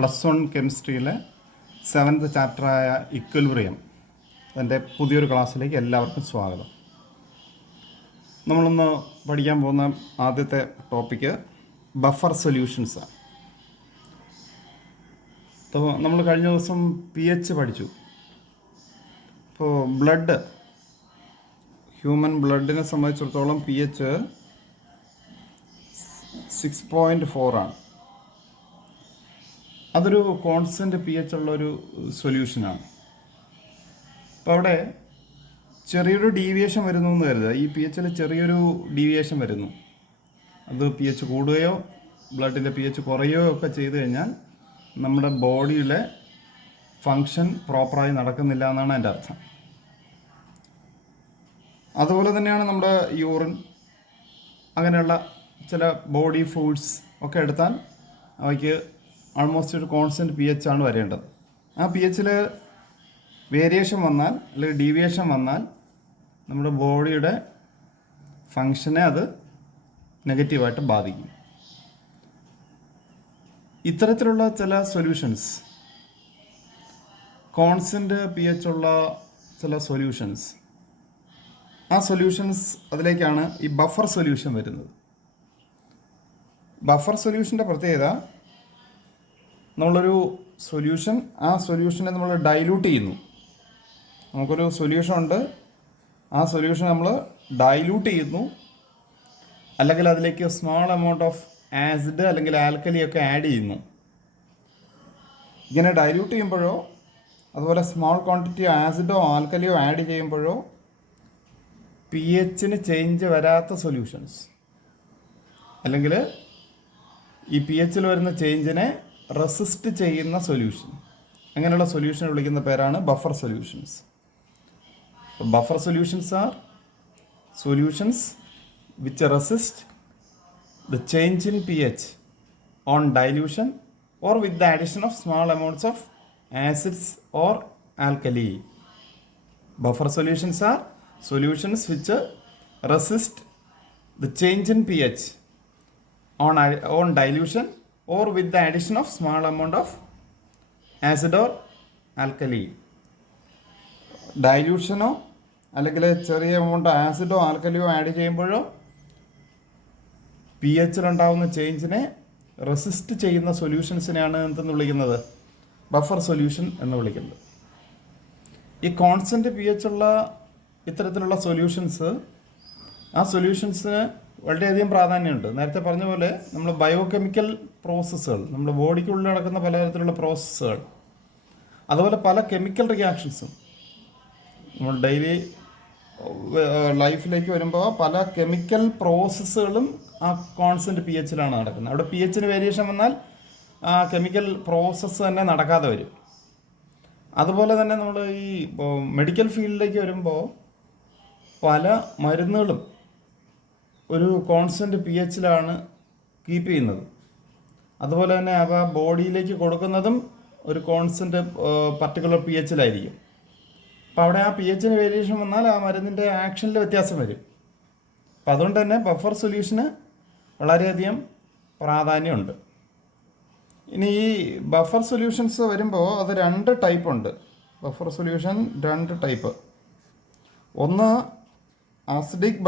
+1 കെമിസ്ട്രിയിലെ 7th ചാപ്റ്ററായ equilibrium അതിൻ്റെ പുതിയൊരു ക്ലാസ്സിലേക്ക് എല്ലാവർക്കും സ്വാഗതം. നമ്മളൊന്ന് പഠിക്കാൻ പോകുന്ന ആദ്യത്തെ ടോപ്പിക്ക് ബഫർ സൊല്യൂഷൻസാണ്. അപ്പോൾ നമ്മൾ കഴിഞ്ഞ ദിവസം pH പഠിച്ചു. അപ്പോൾ ഹ്യൂമൻ ബ്ലഡിനെ സംബന്ധിച്ചിടത്തോളം pH 6.4 ആണ്. അതൊരു കോൺസ്റ്റൻറ്റ് pH ഉള്ളൊരു സൊല്യൂഷനാണ്. അപ്പോൾ അവിടെ ചെറിയൊരു ഡീവിയേഷൻ വരുന്നു എന്ന് കരുതുക. ഈ pHൽ ചെറിയൊരു ഡീവിയേഷൻ വരുന്നു. അത് pH കൂടുകയോ ബ്ലഡിൻ്റെ pH കുറയുകയോ ഒക്കെ ചെയ്തു കഴിഞ്ഞാൽ നമ്മുടെ ബോഡിയിലെ ഫങ്ഷൻ പ്രോപ്പറായി നടക്കുന്നില്ല എന്നാണ് എൻ്റെ അർത്ഥം. അതുപോലെ തന്നെയാണ് നമ്മുടെ യൂറിൻ, അങ്ങനെയുള്ള ചില ബോഡി ഫുഡ്സ് ഒക്കെ എടുത്താൽ അവയ്ക്ക് ആൾമോസ്റ്റ് ഒരു കോൺസ്റ്റൻറ്റ് pH ആണ് വരേണ്ടത്. ആ pHൽ വേരിയേഷൻ വന്നാൽ അല്ലെങ്കിൽ ഡീവിയേഷൻ വന്നാൽ നമ്മുടെ ബോഡിയുടെ ഫങ്ഷനെ അത് നെഗറ്റീവായിട്ട് ബാധിക്കും. ഇത്തരത്തിലുള്ള ചില സൊല്യൂഷൻസ്, കോൺസ്റ്റൻറ്റ് pH ഉള്ള ചില സൊല്യൂഷൻസ്, ആ സൊല്യൂഷൻസ് അതിലേക്കാണ് ഈ ബഫർ സൊല്യൂഷൻ വരുന്നത്. ബഫർ സൊല്യൂഷൻ്റെ പ്രത്യേകത, നമ്മളൊരു സൊല്യൂഷൻ, ആ സൊല്യൂഷനെ നമ്മൾ ഡൈല്യൂട്ട് ചെയ്യുന്നു. നമുക്കൊരു സൊല്യൂഷൻ ഉണ്ട്, ആ സൊല്യൂഷൻ നമ്മൾ ഡൈല്യൂട്ട് ചെയ്യുന്നു, അല്ലെങ്കിൽ അതിലേക്ക് സ്മോൾ എമൗണ്ട് ഓഫ് ആസിഡ് അല്ലെങ്കിൽ ആൽക്കലി ഒക്കെ ആഡ് ചെയ്യുന്നു. ഇങ്ങനെ ഡൈല്യൂട്ട് ചെയ്യുമ്പോഴോ അതുപോലെ സ്മോൾ ക്വാണ്ടിറ്റി ആസിഡോ ആൽക്കലിയോ ആഡ് ചെയ്യുമ്പോഴോ pHന് ചേഞ്ച് വരാത്ത സൊല്യൂഷൻസ്, അല്ലെങ്കിൽ ഈ pHൽ വരുന്ന ചേഞ്ചിനെ റെസിസ്റ്റ് ചെയ്യുന്ന സൊല്യൂഷൻ, അങ്ങനെയുള്ള സൊല്യൂഷൻ വിളിക്കുന്ന പേരാണ് buffer solutions. Buffer solutions are solutions which resist the change in pH on dilution or with the addition of small amounts of acids or alkali. Buffer solutions are solutions which resist the change in pH on dilution or with the addition of small amount of acid or alkali. ഡൈല്യൂഷനോ അല്ലെങ്കിൽ ചെറിയ amount ആസിഡോ ആൽക്കലിയോ add ചെയ്യുമ്പോഴോ pHലുണ്ടാകുന്ന ചേഞ്ചിനെ resist ചെയ്യുന്ന സൊല്യൂഷൻസിനെയാണ് എന്തെന്ന് വിളിക്കുന്നത്? Buffer solution എന്ന് വിളിക്കുന്നത്. ഈ കോൺസ്റ്റൻറ്റ് pH ഉള്ള ഇത്തരത്തിലുള്ള സൊല്യൂഷൻസ്, ആ സൊല്യൂഷൻസിന് വളരെയധികം പ്രാധാന്യമുണ്ട്. നേരത്തെ പറഞ്ഞ പോലെ നമ്മൾ ബയോകെമിക്കൽ പ്രോസസ്സുകൾ, നമ്മുടെ ബോഡിക്കുള്ളിൽ നടക്കുന്ന പലതരത്തിലുള്ള പ്രോസസ്സുകൾ, അതുപോലെ പല കെമിക്കൽ റിയാക്ഷൻസും നമ്മൾ ഡെയിലി ലൈഫിലേക്ക് വരുമ്പോൾ പല കെമിക്കൽ പ്രോസസ്സുകളും ആ കോൺസ്റ്റൻറ്റ് pHലാണ് നടക്കുന്നത്. അവിടെ pHന് വേരിയേഷൻ വന്നാൽ ആ കെമിക്കൽ പ്രോസസ്സ് തന്നെ നടക്കാതെ വരും. അതുപോലെ തന്നെ നമ്മൾ ഈ മെഡിക്കൽ ഫീൽഡിലേക്ക് വരുമ്പോൾ പല മരുന്നുകളും ഒരു കോൺസ്റ്റൻറ്റ് pHലാണ് കീപ്പ് ചെയ്യുന്നത്. അതുപോലെ തന്നെ അവ ബോഡിയിലേക്ക് കൊടുക്കുന്നതും ഒരു കോൺസ്റ്റൻറ്റ് പർട്ടിക്കുലർ pHലായിരിക്കും. അപ്പോൾ അവിടെ ആ pHന് വേരിയേഷൻ വന്നാൽ ആ മരുന്നിൻ്റെ ആക്ഷനിൽ വ്യത്യാസം വരും. അപ്പം അതുകൊണ്ട് തന്നെ ബഫർ സൊല്യൂഷന് വളരെയധികം പ്രാധാന്യമുണ്ട്. ഇനി ഈ ബഫർ സൊല്യൂഷൻസ് വരുമ്പോൾ അത് 2 ടൈപ്പ് ഉണ്ട്. Buffer solution 2 type. ഒന്ന് acidic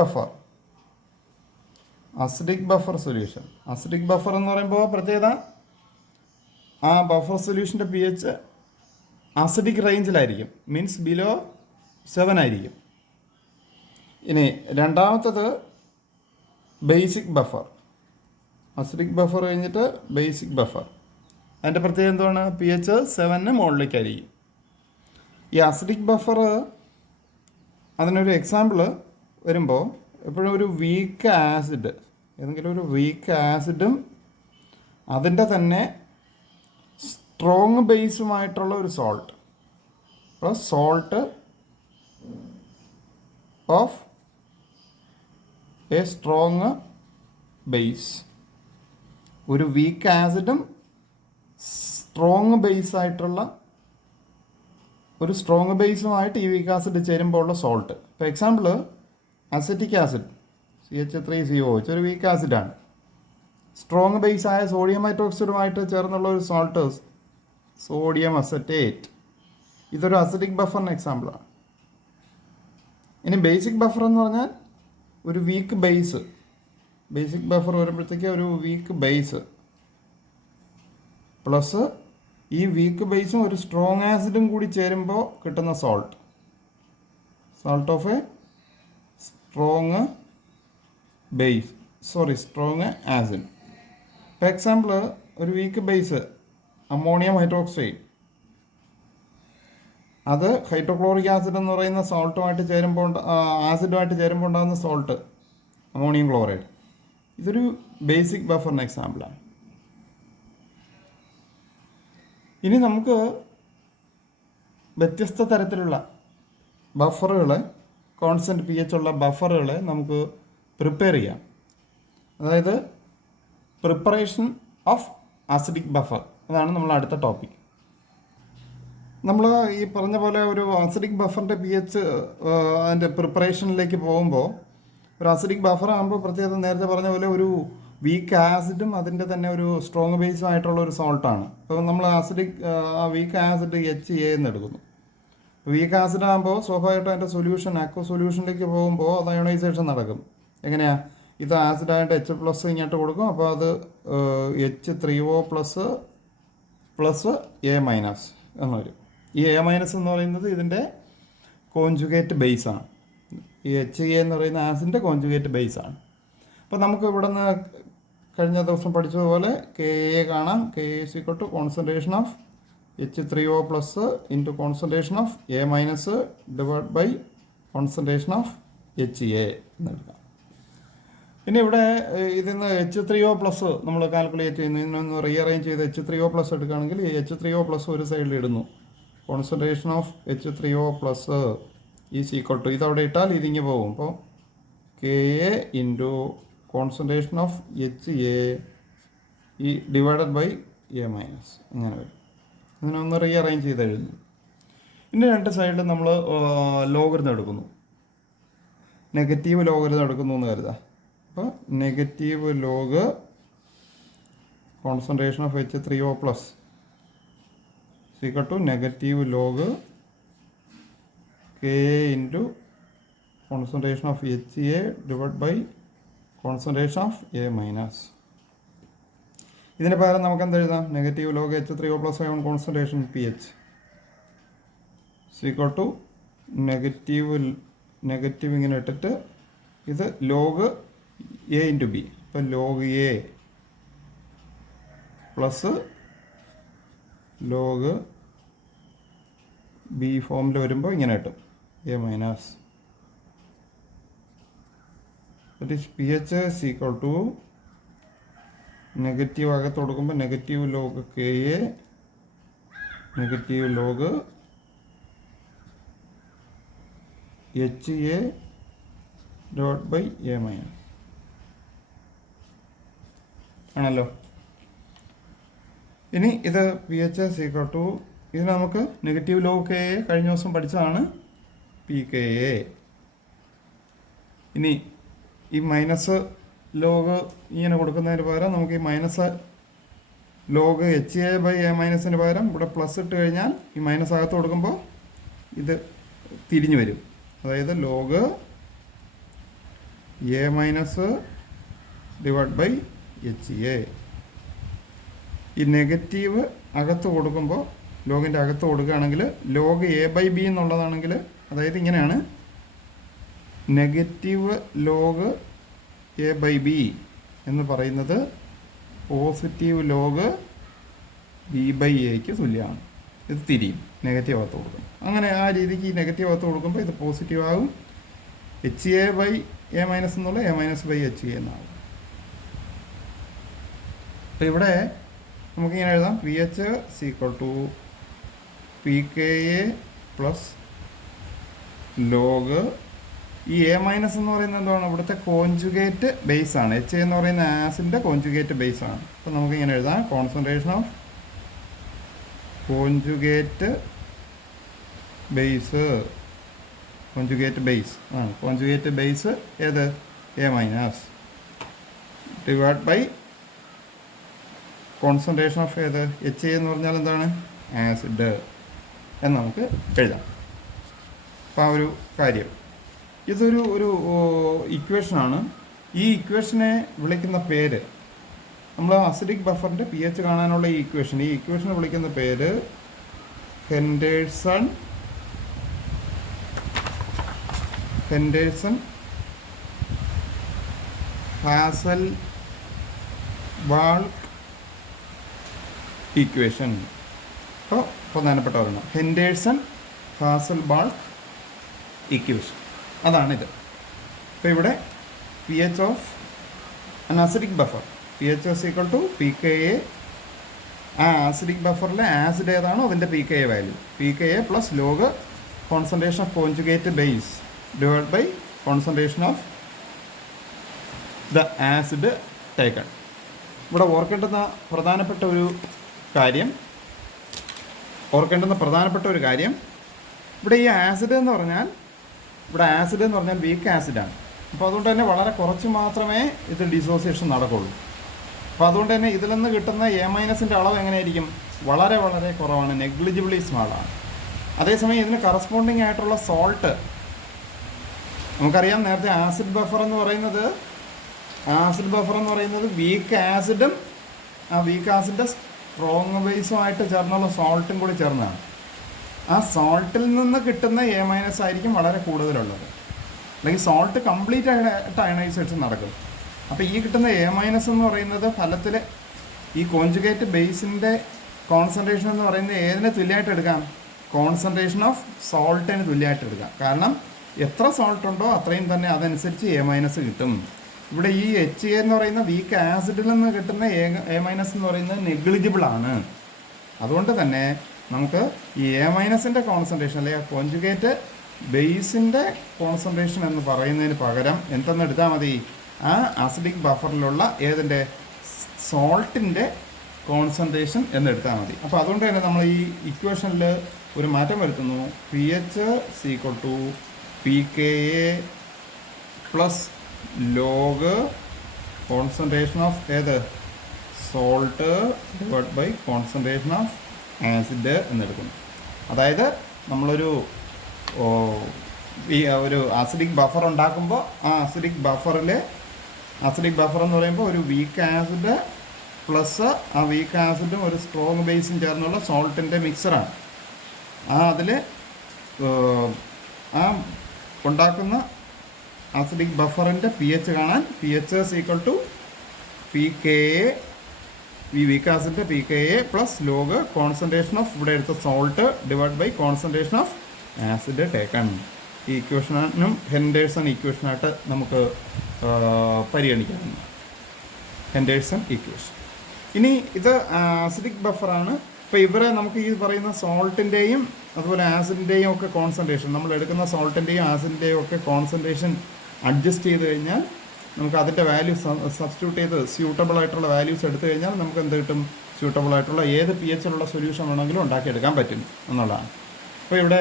buffer solution. Acidic buffer എന്ന് പറയുമ്പോൾ പ്രത്യേകത, ആ ബഫർ സൊല്യൂഷൻ്റെ pH അസിഡിക് റേഞ്ചിലായിരിക്കും, മീൻസ് ബിലോ 7 ആയിരിക്കും. ഇനി രണ്ടാമത്തത് ബേസിക് ബഫർ. അസിഡിക് ബഫർ കഴിഞ്ഞിട്ട് ബേസിക് ബഫർ. അതിൻ്റെ പ്രത്യേകത എന്താണ്? pH 7 മുകളിലേക്കായിരിക്കും. ഈ അസിഡിക് ബഫർ, അതിനൊരു എക്സാമ്പിൾ വരുമ്പോൾ എപ്പോഴും ഒരു വീക്ക് ആസിഡ്, ഏതെങ്കിലും ഒരു വീക്ക് ആസിഡും അതിൻ്റെ തന്നെ സ്ട്രോങ് ബേസുമായിട്ടുള്ള ഒരു സോൾട്ട്, അപ്പോൾ salt of A strong base, ഒരു വീക്ക് ആസിഡും സ്ട്രോങ് ബേസായിട്ടുള്ള ഒരു സ്ട്രോങ് ബേസുമായിട്ട് ഈ വീക്ക് ആസിഡ് ചേരുമ്പോൾ ഉള്ള സോൾട്ട്. ഇപ്പോൾ എക്സാമ്പിൾ അസറ്റിക് ആസിഡ് CH3COH ഒരു വീക്ക് ആസിഡാണ്. സ്ട്രോങ് ബേസായ സോഡിയം ഹൈഡ്രോക്സൈഡുമായിട്ട് ചേർന്നുള്ള ഒരു സോൾട്ട് സോഡിയം അസറ്റേറ്റ്. ഇതൊരു അസിഡിക് ബഫറിന് എക്സാമ്പിളാണ്. ഇനി ബേസിക് ബഫർ എന്ന് പറഞ്ഞാൽ ഒരു വീക്ക് ബേസ്. ബേസിക് ബഫർ വരുമ്പോഴത്തേക്ക് ഒരു വീക്ക് ബേസ് പ്ലസ് ഈ വീക്ക് ബേസും ഒരു സ്ട്രോങ് ആസിഡും കൂടി ചേരുമ്പോൾ കിട്ടുന്ന salt of A strong acid. ഇപ്പോൾ എക്സാമ്പിൾ ഒരു വീക്ക് ബേസ് അമോണിയം ഹൈഡ്രോക്സൈഡ്, അത് ഹൈഡ്രോക്ലോറിക് ആസിഡ് എന്ന് പറയുന്ന സോൾട്ടുമായിട്ട് ചേരുമ്പോൾ ആസിഡുമായിട്ട് ചേരുമ്പോൾ ഉണ്ടാകുന്ന സോൾട്ട് അമോണിയം ക്ലോറൈഡ്. ഇതൊരു ബേസിക് ബഫറിന് എക്സാമ്പിളാണ്. ഇനി നമുക്ക് വ്യത്യസ്ത തരത്തിലുള്ള ബഫറുകളെ, കോൺസ്റ്റൻറ്റ് പി എച്ച് ഉള്ള ബഫറുകളെ നമുക്ക് പ്രിപ്പയർ ചെയ്യാം. അതായത് പ്രിപ്പറേഷൻ ഓഫ് അസിഡിക് ബഫർ, അതാണ് നമ്മൾ അടുത്ത ടോപ്പിക്. നമ്മൾ ഈ പറഞ്ഞ പോലെ ഒരു അസിഡിക് ബഫറിൻ്റെ പി എച്ച് അതിൻ്റെ പ്രിപ്പറേഷനിലേക്ക് പോകുമ്പോൾ, ഒരു അസിഡിക് ബഫർ ആകുമ്പോൾ പ്രത്യേകത നേരത്തെ പറഞ്ഞ പോലെ ഒരു വീക്ക് ആസിഡും അതിൻ്റെ തന്നെ ഒരു സ്ട്രോങ് ബേസും ആയിട്ടുള്ള ഒരു സോൾട്ടാണ്. അപ്പോൾ നമ്മൾ ആ വീക്ക് ആസിഡ് HA എന്ന് എടുക്കുന്നു. വീക്ക് ആസിഡ് ആകുമ്പോൾ സ്വാഭാവികമായിട്ടും അതിൻ്റെ സൊല്യൂഷൻ അക്വ സൊല്യൂഷനിലേക്ക് പോകുമ്പോൾ അത് അയോണൈസേഷൻ നടക്കും. എങ്ങനെയാണ്? ഇത് ആസിഡായിട്ട് H+ ഇങ്ങോട്ട് കൊടുക്കും. അപ്പോൾ അത് H3O പ്ലസ് A- എന്ന് വരും. ഈ A- എന്ന് പറയുന്നത് ഇതിൻ്റെ കോൺജുഗേറ്റ് ബേസാണ്. ഈ HA എന്ന് പറയുന്ന ആസിഡിൻ്റെ കോൺജുഗേറ്റ് ബേസാണ്. അപ്പോൾ നമുക്ക് ഇവിടെ നിന്ന് കഴിഞ്ഞ ദിവസം പഠിച്ചതുപോലെ Ka കാണാം. Ka = concentration of H3O+ into concentration of A- divide by concentration of HA എന്നെടുക്കാം. പിന്നെ ഇവിടെ ഇതിന്ന് H3O+ നമ്മൾ കാൽക്കുലേറ്റ് ചെയ്യുന്നു. ഇതിനൊന്ന് റീഅറേഞ്ച് ചെയ്ത് H3O+ എടുക്കുകയാണെങ്കിൽ ഈ H3O+ ഒരു സൈഡിൽ ഇടുന്നു. കോൺസെൻട്രേഷൻ ഓഫ് H3O+ ഇതവിടെ ഇട്ടാൽ ഇതിങ്ങ് പോകും. അപ്പോൾ Ka into concentration of HA divided by A-, ഇങ്ങനെ വരും. ഇതിനൊന്ന് റീഅറേഞ്ച് ചെയ്ത് എഴുതുന്നു. ഇനി രണ്ട് സൈഡിൽ നമ്മൾ ലോഗരിതം എടുക്കുന്നു. നെഗറ്റീവ് ലോഗരിതം എടുക്കുന്നു എന്ന് കരുതാം. അപ്പോൾ negative log concentration of H3O+ negative log Ka into concentration of HA divide by concentration of A-. ഇതിന് പകരം നമുക്ക് എന്ത് എഴുതാം? നെഗറ്റീവ് ലോഗ് H3O+ ആയ കോൺസെൻട്രേഷൻ pH നെഗറ്റീവ് ഇങ്ങനെ ഇട്ടിട്ട് ഇത് ലോഗ് A ഇൻറ്റു B. ഇപ്പം log A plus log B ഫോമിൽ വരുമ്പോൾ ഇങ്ങനെ കിട്ടും A-. That is pH negative അകത്ത് കൊടുക്കുമ്പോൾ negative log Ka negative log HA divide by A-. ആണല്ലോ. ഇനി ഇത് pH ഇത് നമുക്ക് നെഗറ്റീവ് ലോഗ് Ka കഴിഞ്ഞ ദിവസം പഠിച്ചതാണ് pKa. ഇനി ഈ മൈനസ് ലോഗ് ഇങ്ങനെ കൊടുക്കുന്നതിന് പകരം നമുക്ക് ഈ minus log HA by A- പകരം ഇവിടെ പ്ലസ് ഇട്ട് കഴിഞ്ഞാൽ ഈ മൈനസ് അകത്ത് കൊടുക്കുമ്പോൾ ഇത് തിരിഞ്ഞു വരും. അതായത് log A- divide by HA. ഈ നെഗറ്റീവ് അകത്ത് കൊടുക്കുമ്പോൾ ലോഗിൻ്റെ അകത്ത് കൊടുക്കുകയാണെങ്കിൽ ലോഗ് A/B എന്നുള്ളതാണെങ്കിൽ, അതായത് ഇങ്ങനെയാണ് നെഗറ്റീവ് ലോഗ് A/B എന്ന് പറയുന്നത് പോസിറ്റീവ് ലോഗ് B/Aക്ക് തുല്യമാണ്. ഇത് തിരിയും, നെഗറ്റീവ് അകത്ത് കൊടുക്കും. അങ്ങനെ ആ രീതിക്ക് ഈ നെഗറ്റീവ് അകത്ത് കൊടുക്കുമ്പോൾ ഇത് പോസിറ്റീവ് ആകും. HA ബൈ A- എന്നുള്ള A-HA എന്നാകും. അപ്പോൾ ഇവിടെ നമുക്കിങ്ങനെ എഴുതാം pH pKa പ്ലസ് ലോഗ് ഈ A- എന്ന് പറയുന്നത് എന്താണ്? ഇവിടുത്തെ കോൺജുഗേറ്റ് ബേസ് ആണ്. HA എന്ന് പറയുന്ന ആസിഡിൻ്റെ കോൺജുഗേറ്റ് ബേസ് ആണ്. അപ്പോൾ നമുക്കിങ്ങനെ എഴുതാം concentration of conjugate base conjugate base ഏത്? A- divide by concentration of ഏത്? HA എന്ന് പറഞ്ഞാൽ എന്താണ്? ആസിഡ് എന്ന് നമുക്ക് എഴുതാം. അപ്പോൾ ആ ഒരു കാര്യം ഇതൊരു ഇക്വേഷനാണ്. ഈ ഇക്വേഷനെ വിളിക്കുന്ന പേര് നമ്മൾ അസിഡിക് ബഫറിൻ്റെ പി എച്ച് കാണാനുള്ള ഈ ഇക്വേഷനെ വിളിക്കുന്ന പേര് ഹെൻഡേഴ്സൺ ഹാസൽബാൾട്ട് ഇക്വേഷൻ. അപ്പോൾ പ്രധാനപ്പെട്ട ഒരെണ്ണം ഹെൻഡേഴ്സൺ ഹാസൽബാൾട്ട് ഇക്വേഷൻ, അതാണിത്. അപ്പോൾ ഇവിടെ P H of an acidic buffer P H is equal to P K A. ആ ആസിഡിക് ബഫറിലെ ആസിഡ് ഏതാണോ അതിൻ്റെ P K A value, P K A plus log concentration of conjugate base divide by concentration of the acid taken. ഇവിടെ ഓർക്കേണ്ടുന്ന പ്രധാനപ്പെട്ട ഒരു കാര്യം ഇവിടെ ഈ ആസിഡ് എന്ന് പറഞ്ഞാൽ വീക്ക് ആസിഡാണ്. അപ്പോൾ അതുകൊണ്ട് തന്നെ വളരെ കുറച്ച് മാത്രമേ ഇത് ഡിസോസിയേഷൻ നടക്കുള്ളൂ. അപ്പോൾ അതുകൊണ്ട് തന്നെ ഇതിൽ നിന്ന് കിട്ടുന്ന എ മൈനസിൻ്റെ അളവ് എങ്ങനെയായിരിക്കും? വളരെ വളരെ കുറവാണ്, നെഗ്ലിജിബിളി സ്മാളാണ്. അതേസമയം ഇതിന് കറസ്പോണ്ടിങ് ആയിട്ടുള്ള സോൾട്ട് നമുക്കറിയാം. നേരത്തെ ആസിഡ് ബഫർ എന്ന് പറയുന്നത് വീക്ക് ആസിഡും ആ വീക്ക് ആസിഡിൻ്റെ സ്ട്രോങ് ബേസുമായിട്ട് ചേർന്നുള്ള സോൾട്ടും കൂടി ചേർന്നതാണ്. ആ സോൾട്ടിൽ നിന്ന് കിട്ടുന്ന എ മൈനസ് ആയിരിക്കും വളരെ കൂടുതലുള്ളത്. അല്ലെങ്കിൽ സോൾട്ട് കംപ്ലീറ്റ് ആയിട്ട് അയണൈസേഷൻ നടക്കും. അപ്പോൾ ഈ കിട്ടുന്ന എ മൈനസ് എന്ന് പറയുന്നത് ഫലത്തിൽ ഈ കോൺജുഗേറ്റ് ബേസിൻ്റെ കോൺസെൻട്രേഷൻ എന്ന് പറയുന്നത് ഏതിനെ തുല്യമായിട്ട് എടുക്കാം? കോൺസെൻട്രേഷൻ ഓഫ് സോൾട്ടിന് തുല്യമായിട്ട് എടുക്കാം. കാരണം എത്ര സോൾട്ട് ഉണ്ടോ അത്രയും തന്നെ അതനുസരിച്ച് എ മൈനസ് കിട്ടും. ഇവിടെ ഈ എച്ച് എ എന്ന് പറയുന്ന വീക്ക് ആസിഡിൽ നിന്ന് കിട്ടുന്ന എ മൈനസ് എന്ന് പറയുന്നത് നെഗ്ലിജിബിൾ ആണ്. അതുകൊണ്ട് തന്നെ നമുക്ക് ഈ എ മൈനസിൻ്റെ കോൺസെൻട്രേഷൻ അല്ലെങ്കിൽ കോൺജുഗേറ്റ് ബേസിൻ്റെ കോൺസെൻട്രേഷൻ എന്ന് പറയുന്നതിന് പകരം എന്തെന്ന് എടുത്താൽ മതി? ആ അസിഡിക് ബഫറിലുള്ള ഏതിൻ്റെ സോൾട്ടിൻ്റെ കോൺസെൻട്രേഷൻ എന്നെടുത്താൽ മതി. അപ്പോൾ അതുകൊണ്ട് തന്നെ നമ്മൾ ഈ ഇക്വേഷനിൽ ഒരു മാറ്റം വരുത്തുന്നു. P H equal to P K A plus log concentration of ഏത് salt divide by concentration of acid എന്നെടുക്കുന്നു. അതായത് നമ്മളൊരു ആസിഡിക് ബഫർ ഉണ്ടാക്കുമ്പോൾ ആ ആസിഡിക് ബഫർ എന്ന് പറയുമ്പോൾ ഒരു വീക്ക് ആസിഡ് പ്ലസ് ആ വീക്ക് ആസിഡും ഒരു സ്ട്രോങ് ബേസും ചേർന്നുള്ള സോൾട്ടിൻ്റെ മിക്സറാണ്. അതിൽ ആ ഉണ്ടാക്കുന്ന ആസിഡിക് ബഫറിൻ്റെ പി എച്ച് കാണാൻ P H equal to P K A, ഈ വീക്ക് ആസിഡിൻ്റെ P K A plus log concentration of ഇവിടെ എടുത്ത salt divide by concentration of acid taken. ഈ ഇക്വേഷനും ഹെൻഡേഴ്സൺ ഇക്വേഷനായിട്ട് നമുക്ക് പരിഗണിക്കാം. Henderson equation. ഇനി ഇത് ആസിഡിക് ബഫറാണ്. ഇപ്പോൾ ഇവരെ നമുക്ക് ഈ പറയുന്ന സോൾട്ടിൻ്റെയും അതുപോലെ ആസിഡിൻ്റെയും ഒക്കെ കോൺസെൻട്രേഷൻ, നമ്മൾ എടുക്കുന്ന സോൾട്ടിൻ്റെയും ആസിഡിൻ്റെയും ഒക്കെ കോൺസെൻട്രേഷൻ അഡ്ജസ്റ്റ് ചെയ്ത് കഴിഞ്ഞാൽ നമുക്ക് അതിൻ്റെ വാല്യൂ സബ്സ്റ്റിറ്റ്യൂട്ട് ചെയ്ത് സ്യൂട്ടബിൾ ആയിട്ടുള്ള വാല്യൂസ് എടുത്തു കഴിഞ്ഞാൽ നമുക്ക് എന്ത് കിട്ടും? സ്യൂട്ടബിൾ ആയിട്ടുള്ള ഏത് പി എച്ചിലുള്ള സൊല്യൂഷൻ വേണമെങ്കിലും ഉണ്ടാക്കിയെടുക്കാൻ പറ്റും എന്നുള്ളതാണ്. അപ്പോൾ ഇവിടെ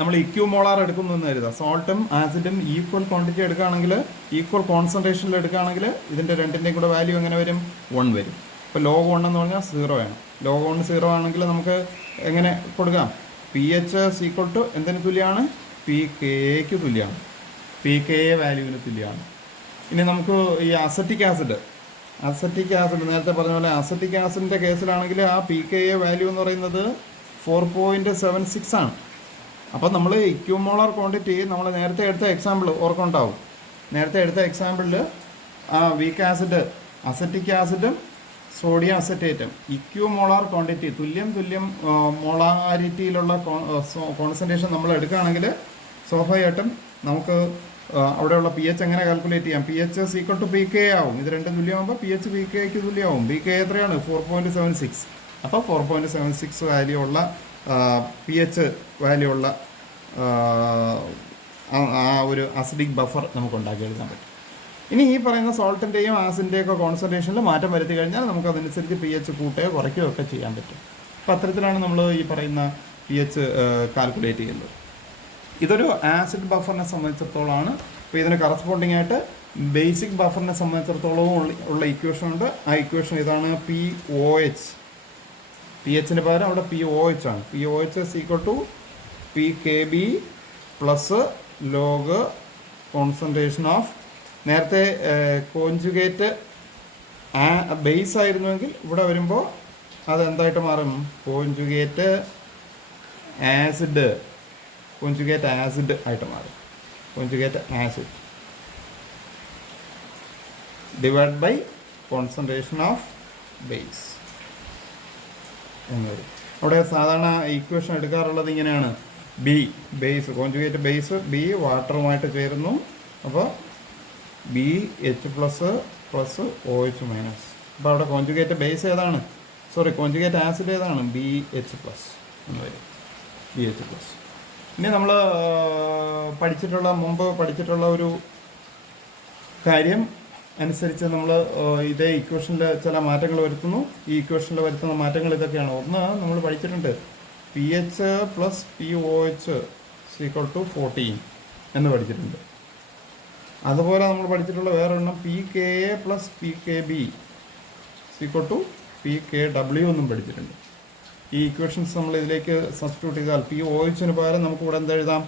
നമ്മൾ ഇക്യൂമോളാർ എടുക്കുന്നു എന്ന് കരുതുക. സോൾട്ടും ആസിഡും ഈക്വൽ ക്വാണ്ടിറ്റി എടുക്കുകയാണെങ്കിൽ, ഈക്വൽ കോൺസെൻട്രേഷനിൽ എടുക്കുകയാണെങ്കിൽ ഇതിൻ്റെ രണ്ടിൻ്റെയും കൂടെ വാല്യൂ എങ്ങനെ വരും? 1 വരും. ഇപ്പോൾ ലോഗ് 1 എന്ന് പറഞ്ഞാൽ 0 ആണ്. ലോഗ് 1 0 ആണെങ്കിൽ നമുക്ക് എങ്ങനെ കൊടുക്കാം? പി എച്ച് ഈക്വൽ ടു എന്തിന് തുല്യമാണ്? പി കെ എക്ക് തുല്യമാണ്. പി കെ എ വാല്യൂവിന് തുല്യമാണ്. ഇനി നമുക്ക് ഈ അസറ്റിക് ആസിഡ് നേരത്തെ പറഞ്ഞ പോലെ അസറ്റിക് ആസിഡിൻ്റെ കേസിലാണെങ്കിൽ ആ പി കെ എ വാല്യൂ എന്ന് പറയുന്നത് 4.76 ആണ്. അപ്പോൾ നമ്മൾ ഇക്യൂമോളാർ ക്വാണ്ടിറ്റി നമ്മൾ നേരത്തെ എടുത്ത എക്സാമ്പിൾ ഓർക്കുണ്ടാവും. നേരത്തെ എടുത്ത എക്സാമ്പിളിൽ ആ വീക്ക് ആസിഡ് അസറ്റിക് ആസിഡും സോഡിയം അസറ്റേറ്റും ഇക്യൂമോളാർ ക്വാണ്ടിറ്റി തുല്യം മോളാരിറ്റിയിലുള്ള കോൺസെൻട്രേഷൻ നമ്മൾ എടുക്കുകയാണെങ്കിൽ സ്വാഭാവികമായിട്ടും നമുക്ക് അവിടെയുള്ള പി എച്ച് എങ്ങനെ കാൽക്കുലേറ്റ് ചെയ്യാം? P H equal to P K ആവും. ഇത് രണ്ടും തുല്യമാകുമ്പോൾ പി എച്ച് പി കെക്ക് തുല്യമാവും. പി കെ എത്രയാണ്? 4.76. അപ്പോൾ 4.76 വാല്യൂ ഉള്ള പി എച്ച് വാല്യൂ ഉള്ള ആ ഒരു അസിഡിക് ബഫർ നമുക്ക് ഉണ്ടാക്കി എടുക്കാൻ പറ്റും. ഇനി ഈ പറയുന്ന സോൾട്ടിൻ്റെയും ആസിഡിൻ്റെയും ഒക്കെ കോൺസെൻട്രേഷനിൽ മാറ്റം വരുത്തി കഴിഞ്ഞാൽ നമുക്ക് അതനുസരിച്ച് പി എച്ച് കൂട്ടുകയോ കുറയ്ക്കുകയോ ഒക്കെ ചെയ്യാൻ പറ്റും. അപ്പോൾ അത്തരത്തിലാണ് നമ്മൾ ഈ പറയുന്ന പി എച്ച് കാൽക്കുലേറ്റ് ചെയ്യുന്നത്. ഇതൊരു ആസിഡ് ബഫറിനെ സംബന്ധിച്ചിടത്തോളമാണ്. അപ്പോൾ ഇതിന് കറസ്പോണ്ടിങ് ആയിട്ട് ബേസിക് ബഫറിനെ സംബന്ധിച്ചിടത്തോളവും ഉള്ള ഇക്വേഷൻ ഉണ്ട്. ആ ഇക്വേഷൻ ഇതാണ്. പി ഒ എച്ച് പി എച്ചിന് പകരം അവിടെ പി ഒ എച്ച് ആണ്. P O H is equal to P K B plus log concentration of, നേരത്തെ കോഞ്ചുഗേറ്റ് ബേസ് ആയിരുന്നുവെങ്കിൽ ഇവിടെ വരുമ്പോൾ അത് എന്തായിട്ട് മാറും? കോഞ്ചുഗേറ്റ് ആസിഡ് ആയിട്ട് മാറും. Conjugate acid divide by concentration of base എന്ന് വരും. അവിടെ സാധാരണ ഇക്വേഷൻ എടുക്കാറുള്ളത് ഇങ്ങനെയാണ്. B base, conjugate base B വാട്ടറുമായിട്ട് ചേരുന്നു. അപ്പോൾ B H plus plus O H minus. അപ്പോൾ അവിടെ കോഞ്ചുഗേറ്റ് ബേസ് ഏതാണ്? കോഞ്ചുഗേറ്റ് ആസിഡ് ഏതാണ്? ബി എച്ച് പ്ലസ് എന്ന് വരും. B H plus. ഇനി നമ്മൾ മുമ്പ് പഠിച്ചിട്ടുള്ള ഒരു കാര്യം അനുസരിച്ച് നമ്മൾ ഇതേ ഇക്വേഷനിൽ ചില മാറ്റങ്ങൾ വരുത്തുന്നു. ഈ ഇക്വേഷനിൽ വരുത്തുന്ന മാറ്റങ്ങൾ ഇതൊക്കെയാണ്. ഒന്ന് നമ്മൾ പഠിച്ചിട്ടുണ്ട്, P H plus P O H equal to 14 എന്ന് പഠിച്ചിട്ടുണ്ട്. അതുപോലെ നമ്മൾ പഠിച്ചിട്ടുള്ള വേറൊരെണ്ണം P K A plus P K B equal to P K W എന്നും പഠിച്ചിട്ടുണ്ട്. ഈ ഇക്വേഷൻസ് നമ്മൾ ഇതിലേക്ക് സബ്സ്റ്റിറ്റ്യൂട്ട് ചെയ്താൽ പി ഒ എച്ചിന് പകരം നമുക്ക് ഇവിടെ എന്തെഴുതാം?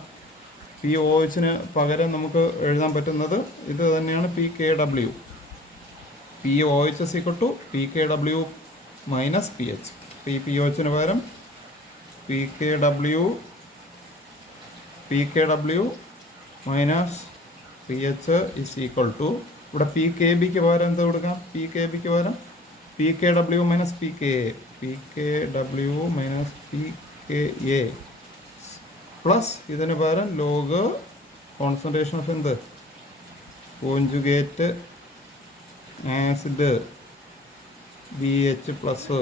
പി ഒ എച്ചിന് പകരം നമുക്ക് എഴുതാൻ പറ്റുന്നത് ഇത് തന്നെയാണ്, P K W. P O H is equal to P K W minus P H. P O എച്ചിന് പകരം P K W minus P H is equal to, ഇവിടെ പി കെ ബിക്ക് പകരം എന്ത് കൊടുക്കാം? പി കെ ബിക്ക് പകരം P K W minus P K A, P K W minus P K A plus ഇതിന് പകരം ലോഗ് കോൺസെൻട്രേഷൻ ഓഫ് എന്ത്? Conjugate acid B H plus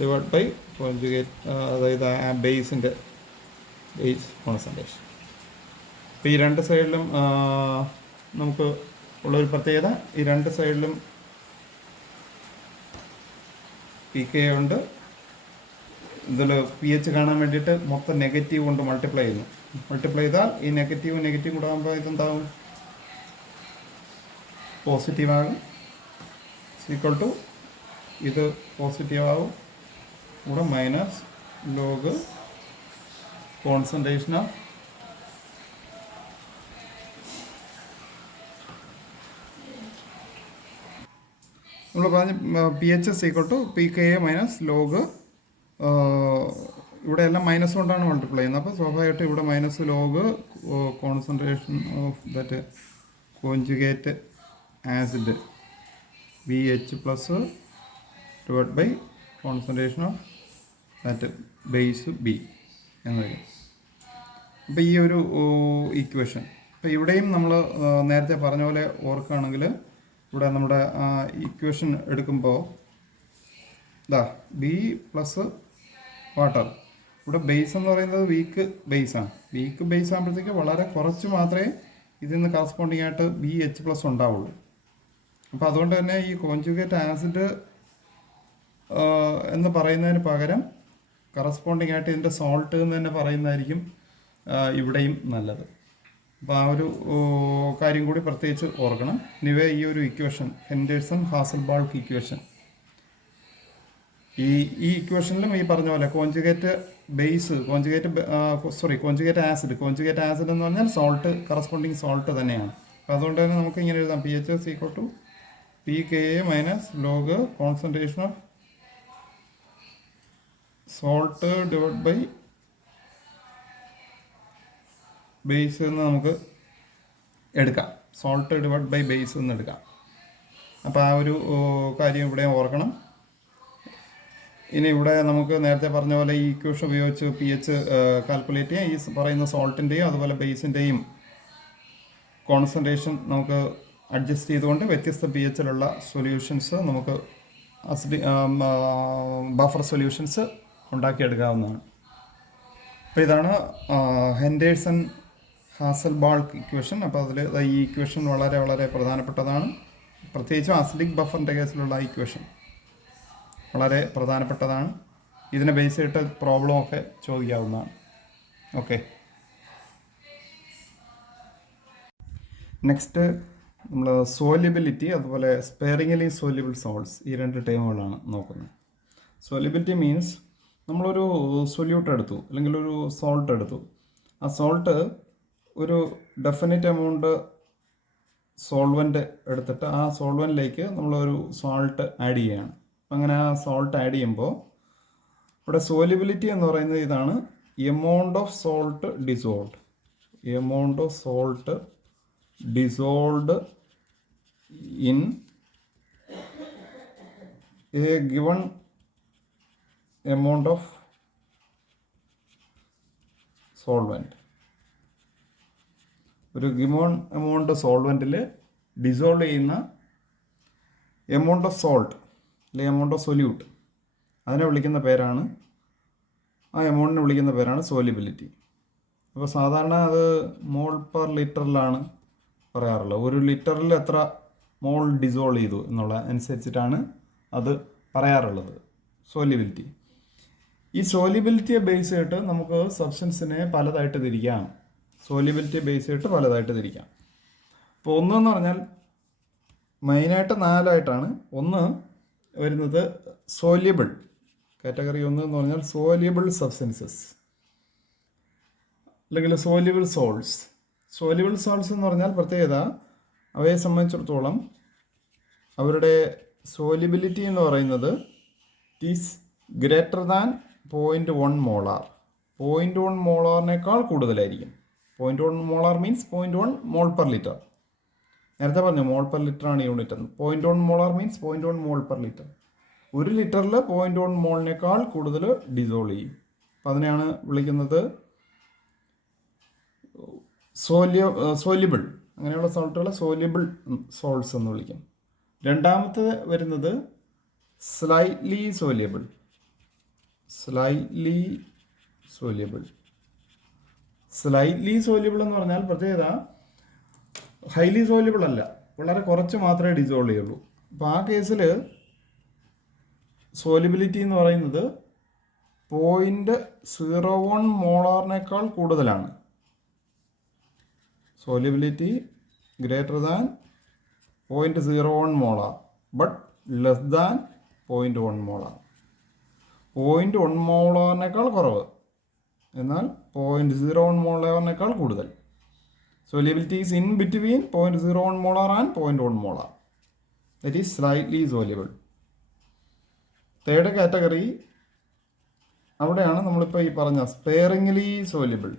divide by conjugate, അതായത് ബേസിൻ്റെ ബേസ് കോൺസെൻട്രേഷൻ. അപ്പോൾ ഈ രണ്ട് സൈഡിലും നമുക്ക് ഉള്ളൊരു പ്രത്യേകത, ഈ രണ്ട് സൈഡിലും പി കെ ഉണ്ട്. ഇതിൽ പി എച്ച് കാണാൻ വേണ്ടിയിട്ട് മൊത്തം നെഗറ്റീവ് കൊണ്ട് മൾട്ടിപ്ലൈ ചെയ്യുന്നു. മൾട്ടിപ്ലൈ ചെയ്താൽ ഈ നെഗറ്റീവ് കൂടെ ആകുമ്പോൾ ഇതെന്താകും? പോസിറ്റീവ് ആകും. ഈക്വൽ ടു ഇത് പോസിറ്റീവ് ആകും. ഇവിടെ മൈനസ് ലോഗ് കോൺസെൻട്രേഷൻ ഓഫ് നമ്മൾ പറഞ്ഞ P H is equal to P K A minus log, ഇവിടെ എല്ലാം മൈനസ് കൊണ്ടാണ് മൾട്ടിപ്ലൈ ചെയ്യുന്നത്. അപ്പോൾ സ്വാഭാവികമായിട്ട് ഇവിടെ minus log concentration of that conjugate acid B H plus divide by concentration of that base B എന്ന് വരും. അപ്പോൾ ഈ ഒരു ഇക്വേഷൻ, ഇപ്പോൾ ഇവിടെയും നമ്മൾ നേരത്തെ പറഞ്ഞ പോലെ ഓർക്കുകയാണെങ്കിൽ ഇവിടെ നമ്മുടെ ഇക്വേഷൻ എടുക്കുമ്പോൾ ബി പ്ലസ് വാട്ടർ, ഇവിടെ ബേസ് എന്ന് പറയുന്നത് വീക്ക് ബേസാണ്. വീക്ക് ബേസ് ആകുമ്പോഴത്തേക്ക് വളരെ കുറച്ച് മാത്രമേ ഇതിൽ നിന്ന് കറസ്പോണ്ടിങ് ആയിട്ട് ബി എച്ച് പ്ലസ് ഉണ്ടാവുള്ളൂ. അപ്പോൾ അതുകൊണ്ട് തന്നെ ഈ കോഞ്ചുഗേറ്റ് ആസിഡ് എന്ന് പറയുന്നതിന് പകരം കറസ്പോണ്ടിങ് ആയിട്ട് ഇതിൻ്റെ സോൾട്ട് എന്ന് തന്നെ പറയുന്നതായിരിക്കും ഇവിടെയും നല്ലത്. അപ്പോൾ ആ ഒരു കാര്യം കൂടി പ്രത്യേകിച്ച് ഓർക്കണം. ഇനിവേ ഈ ഒരു ഇക്വേഷൻ ഹെൻഡേഴ്സൺ ഹാസൽബാൾക്ക് ഇക്വേഷൻ, ഈ ഇക്വേഷനിലും ഈ പറഞ്ഞ പോലെ കോഞ്ചുഗേറ്റ് ആസിഡ് എന്ന് പറഞ്ഞാൽ സോൾട്ട്, കറസ്പോണ്ടിങ് സോൾട്ട് തന്നെയാണ്. അപ്പോൾ അതുകൊണ്ട് തന്നെ നമുക്ക് ഇങ്ങനെ എഴുതാം, P H is equal to P K A minus log concentration of salt divide by base എന്ന് നമുക്ക് എടുക്കാം. സോൾട്ട് ഡിവൈഡ് ബൈ ബേസ് എന്ന് എടുക്കാം. അപ്പോൾ ആ ഒരു കാര്യം ഇവിടെ ഓർക്കണം. ഇനി ഇവിടെ നമുക്ക് നേരത്തെ പറഞ്ഞ പോലെ ഈ ഇക്വേഷൻ ഉപയോഗിച്ച് പി എച്ച് കാൽക്കുലേറ്റ് ചെയ്യാം. ഈ പറയുന്ന സോൾട്ടിൻ്റെയും അതുപോലെ ബേസിൻ്റെയും കോൺസെൻട്രേഷൻ നമുക്ക് അഡ്ജസ്റ്റ് ചെയ്തുകൊണ്ട് വ്യത്യസ്ത പി എച്ചിലുള്ള സൊല്യൂഷൻസ് നമുക്ക് ബഫർ സൊല്യൂഷൻസ് ഉണ്ടാക്കിയെടുക്കാവുന്നതാണ്. അപ്പോൾ ഇതാണ് ഹെൻഡേഴ്സൺ ഹാസൽബാൾക്ക് ഇക്വേഷൻ. അപ്പോൾ അതിൽ ഈ ഇക്വേഷൻ വളരെ വളരെ പ്രധാനപ്പെട്ടതാണ്. പ്രത്യേകിച്ചും അസിഡിക് ബഫറിൻ്റെ കേസിലുള്ള ഇക്വേഷൻ വളരെ പ്രധാനപ്പെട്ടതാണ്. ഇതിനെ ബേസ് ചെയ്തിട്ട് പ്രോബ്ലമൊക്കെ ചോദിക്കാവുന്നതാണ്. ഓക്കെ, നെക്സ്റ്റ് നമ്മൾ സോല്യുബിലിറ്റി അതുപോലെ സ്പെയറിംഗലി സോല്യുബിൾ സോൾട്ട്സ്, ഈ രണ്ട് ടേമുകളാണ് നോക്കുന്നത്. സോലിബിലിറ്റി മീൻസ് നമ്മളൊരു സൊല്യൂട്ട് എടുത്തു അല്ലെങ്കിൽ ഒരു സോൾട്ട് എടുത്തു. ആ സോൾട്ട് ഒരു ഡെഫിനിറ്റ് എമൗണ്ട് സോൾവെൻ്റ് എടുത്തിട്ട് ആ സോൾവെൻറ്റിലേക്ക് നമ്മളൊരു സോൾട്ട് ആഡ് ചെയ്യുകയാണ്. അങ്ങനെ ആ സോൾട്ട് ആഡ് ചെയ്യുമ്പോൾ ഇവിടെ സോലിബിലിറ്റി എന്ന് പറയുന്നത് ഇതാണ്: amount of salt dissolve. Amount of salt dissolved in A given amount of solvent. ഒരു ഗിവൺ എമൗണ്ട് സോൾവെൻറ്റിൽ ഡിസോൾവ് ചെയ്യുന്ന എമൗണ്ട് ഓഫ് സോൾട്ട് അല്ലെങ്കിൽ എമൗണ്ട് ഓഫ് സൊല്യൂട്ട്, അതിനെ വിളിക്കുന്ന പേരാണ്, ആ എമൗണ്ടിനെ വിളിക്കുന്ന പേരാണ് സോലിബിലിറ്റി. അപ്പോൾ സാധാരണ അത് മോൾ പെർ ലിറ്ററിലാണ് പറയാറുള്ളത്. ഒരു ലിറ്ററിൽ എത്ര മോൾ ഡിസോൾവ് ചെയ്തു എന്നുള്ള അനുസരിച്ചിട്ടാണ് അത് പറയാറുള്ളത്, സോലിബിലിറ്റി. ഈ സോലിബിലിറ്റിയെ ബേസ് ചെയ്തിട്ട് നമുക്ക് സബ്സ്റ്റൻസിനെ പലതായിട്ട് തിരിക്കാം. സോലിബിലിറ്റിയെ ബേസ് ചെയ്തിട്ട് പലതായിട്ട് തിരിക്കാം. അപ്പോൾ ഒന്നെന്ന് പറഞ്ഞാൽ മെയിനായിട്ട് 4ആയിട്ടാണ്. ഒന്ന് വരുന്നത് സോല്യബിൾ കാറ്റഗറി. ഒന്ന് എന്ന് പറഞ്ഞാൽ സോല്യബിൾ സബ്സ്റ്റൻസസ് അല്ലെങ്കിൽ സോല്യബിൾ സോൾട്സ്. സോല്യബിൾ സോൾട്സ് എന്ന് പറഞ്ഞാൽ പ്രത്യേകത, അവയെ സംബന്ധിച്ചിടത്തോളം അവരുടെ സോലിബിലിറ്റി എന്ന് പറയുന്നത് ഈസ് ഗ്രേറ്റർ ദാൻ 0.1 മോളാർ. 0.1 മോളാറിനേക്കാൾ കൂടുതലായിരിക്കും. 0.1 molar means 0.1 mole per litre. നേരത്തെ പറഞ്ഞു മോൾ പെർ ലിറ്റർ ആണ് യൂണിറ്റ് എന്ന്. 0.1 molar means 0.1 mole per litre. ഒരു ലിറ്ററിൽ 0.1 മോളിനേക്കാൾ കൂടുതൽ ഡിസോൾവ് ചെയ്യും. അപ്പം അതിനെയാണ് വിളിക്കുന്നത് സോല്യബിൾ. അങ്ങനെയുള്ള സോൾട്ടുകളെ സോല്യബിൾ സോൾട്ട്സ് എന്ന് വിളിക്കും. രണ്ടാമത്തെ വരുന്നത് slightly soluble. Slightly soluble. Slightly soluble എന്ന് പറഞ്ഞാൽ പ്രത്യേകത ഹൈലി സോല്യബിൾ അല്ല, വളരെ കുറച്ച് മാത്രമേ ഡിസോൾവ് ചെയ്യുള്ളൂ. അപ്പോൾ ആ കേസിൽ സോലിബിലിറ്റി എന്ന് പറയുന്നത് 0.01 മോളാറിനേക്കാൾ കൂടുതലാണ്. Solubility greater than 0.01 molar but less than 0.1 molar. 0.1 മോളാറിനേക്കാൾ കുറവ് എന്നാൽ 0.01 മോളാറിനേക്കാൾ കൂടുതൽ. Solubility is in between 0.01 molar and 0.1 molar. That is slightly soluble. Third category അവിടെയാണ് നമ്മളിപ്പോൾ ഈ പറഞ്ഞ sparingly soluble.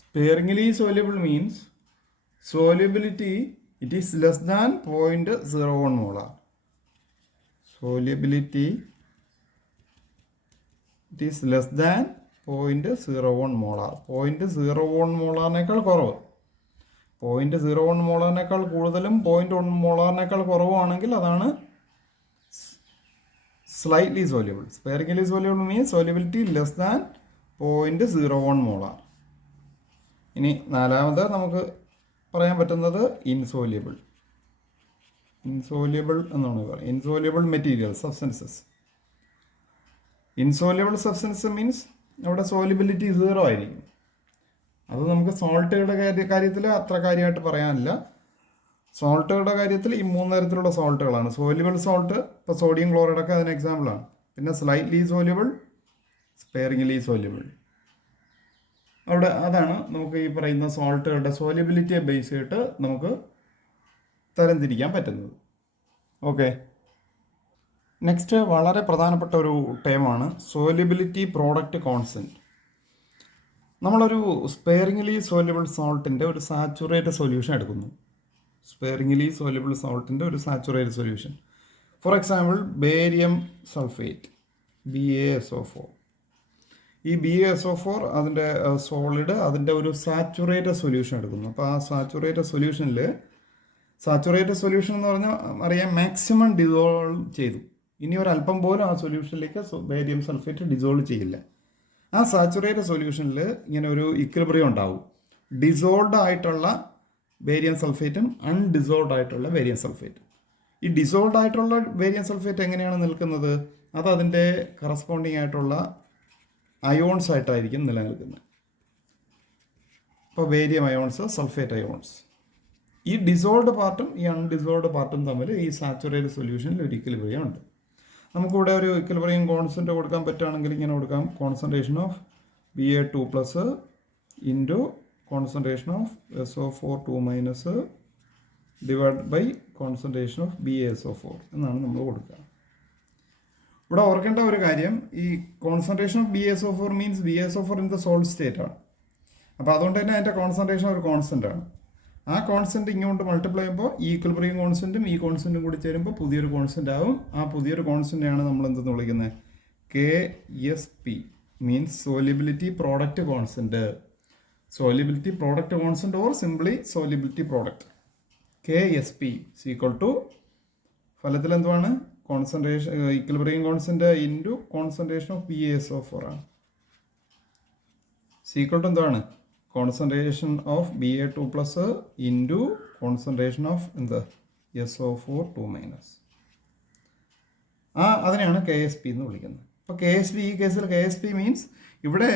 Sparingly soluble means solubility it is less than 0.01 molar. Solubility it is less than 0.01 molar. 0.01 മോളാറിനേക്കാൾ കുറവ്. 0.01 മോളാറിനേക്കാൾ കൂടുതലും 0.1 മോളാറിനേക്കാൾ കുറവാണെങ്കിൽ അതാണ് slightly soluble. Sparingly soluble means solubility less than 0.01 molar. ഇനി നാലാമത് നമുക്ക് പറയാൻ പറ്റുന്നത് ഇൻസോല്യബിൾ. ഇൻസോല്യബിൾ എന്നാണ് പറയുക. Insoluble material substances. Insoluble substance means അവിടെ സോലിബിലിറ്റി 0 ആയിരിക്കും. അത് നമുക്ക് സോൾട്ടുകളുടെ കാര്യത്തിൽ അത്ര കാര്യമായിട്ട് പറയാനില്ല. സോൾട്ടുകളുടെ കാര്യത്തിൽ ഈ 3 തരത്തിലുള്ള സോൾട്ടുകളാണ്. സോലിബിൾ സോൾട്ട്, ഇപ്പോൾ സോഡിയം ക്ലോറൈഡൊക്കെ അതിന് എക്സാമ്പിളാണ്. പിന്നെ സ്ലൈറ്റ്ലി സോലിബിൾ, സ്പെയറിംഗ്ലി സോലിബിൾ. അവിടെ അതാണ് നമുക്ക് ഈ പറയുന്ന സോൾട്ടുകളുടെ സോലിബിലിറ്റിയെ ബേസ് ചെയ്തിട്ട് നമുക്ക് തരംതിരിക്കാൻ പറ്റുന്നത്. ഓക്കെ, നെക്സ്റ്റ് വളരെ പ്രധാനപ്പെട്ട ഒരു ടേമാണ് സോലിബിലിറ്റി പ്രോഡക്റ്റ് കോൺസ്റ്റൻറ്റ്. നമ്മളൊരു സ്പെയറിംഗ്ലി സോല്യബിൾ സോൾട്ടിൻ്റെ ഒരു സാച്ചുറേറ്റഡ് സൊല്യൂഷൻ എടുക്കുന്നു. സ്പെയറിംഗ്ലി സോല്യബിൾ സോൾട്ടിൻ്റെ ഒരു saturated solution. For example barium sulphate, BaSO4. ഈ BaSO4 അതിൻ്റെ സോളിഡ്, അതിൻ്റെ ഒരു സാച്ചുറേറ്റഡ് സൊല്യൂഷൻ എടുക്കുന്നു. അപ്പോൾ ആ സാച്ചുറേറ്റഡ് സൊല്യൂഷൻ എന്ന് പറഞ്ഞാൽ അറിയാം മാക്സിമം ഡിസോൾവ് ചെയ്തു. ഇനി ഒരല്പം പോലും ആ സൊല്യൂഷനിലേക്ക് ബേരിയം സൾഫേറ്റ് ഡിസോൾവ് ചെയ്യില്ല. ആ സാച്ചുറേറ്റഡ് സൊല്യൂഷനിൽ ഇങ്ങനെ ഒരു ഇക്വിലിബ്രിയം ഉണ്ടാവും. ഡിസോൾവ് ആയിട്ടുള്ള ബേരിയം സൾഫേറ്റും അൺഡിസോൾവ് ആയിട്ടുള്ള ബേരിയം സൾഫേറ്റും. ഈ ഡിസോൾവ് ആയിട്ടുള്ള ബേരിയം സൾഫേറ്റ് എങ്ങനെയാണ് നിൽക്കുന്നത്? അത് അതിൻ്റെ കറസ്പോണ്ടിങ് ആയിട്ടുള്ള അയോൺസ് ആയിട്ടായിരിക്കും നിലനിൽക്കുന്നത്. ഇപ്പോൾ ബേരിയം അയോൺസ്, സൾഫേറ്റ് അയോൺസ്. ഈ ഡിസോൾവ്ഡ് പാർട്ടും ഈ അൺഡിസോൾവ്ഡ് പാർട്ടും തമ്മിൽ ഈ സാച്ചുറേറ്റഡ് സൊല്യൂഷനിൽ ഒരു ഇക്വിലിബ്രിയം ഉണ്ട്. നമുക്കിവിടെ ഒരു ഇക്വിലിബ്രിയം കോൺസ്റ്റൻറ്റ് കൊടുക്കാൻ പറ്റുകയാണെങ്കിൽ ഇങ്ങനെ കൊടുക്കാം, concentration of Ba2+ into concentration of SO4 2- divide by concentration of BaSO4 എന്നാണ് നമ്മൾ കൊടുക്കുക. ഇവിടെ ഓർക്കേണ്ട ഒരു കാര്യം, ഈ concentration of BaSO4 means BaSO4 in the solid state ആണ്. അപ്പോൾ അതുകൊണ്ട് തന്നെ അതിൻ്റെ കോൺസെൻട്രേഷൻ ഒരു കോൺസ്റ്റൻ്റ് ആണ്. ആ കോൺസ്റ്റൻറ്റ് ഇങ്ങോട്ട് മൾട്ടിപ്ലൈ ചെയ്യുമ്പോൾ ഈ ഇക്വിലിബ്രിയം കോൺസ്റ്റൻറ്റും ഈ കോൺസ്റ്റൻറ്റും കൂടി ചേരുമ്പോൾ പുതിയൊരു കോൺസ്റ്റൻ്റ് ആവും. ആ പുതിയൊരു കോൺസ്റ്റൻ്റാണ് നമ്മൾ എന്തെന്ന് വിളിക്കുന്നത്, KSP means solubility product constant. Solubility product constant or simply solubility product KSP equal to ഫലത്തിൽ എന്തുവാണ്, concentration equilibrium constant into concentration of BaSO4 ആണ്. ഈക്വൽ ടു എന്താണ്, concentration of Ba2+ into concentration of എന്ത് SO4 2-. അതിനെയാണ് KSP എന്ന് വിളിക്കുന്നത്. അപ്പോൾ KSP ഈ കേസിൽ KSP മീൻസ് ഇവിടെ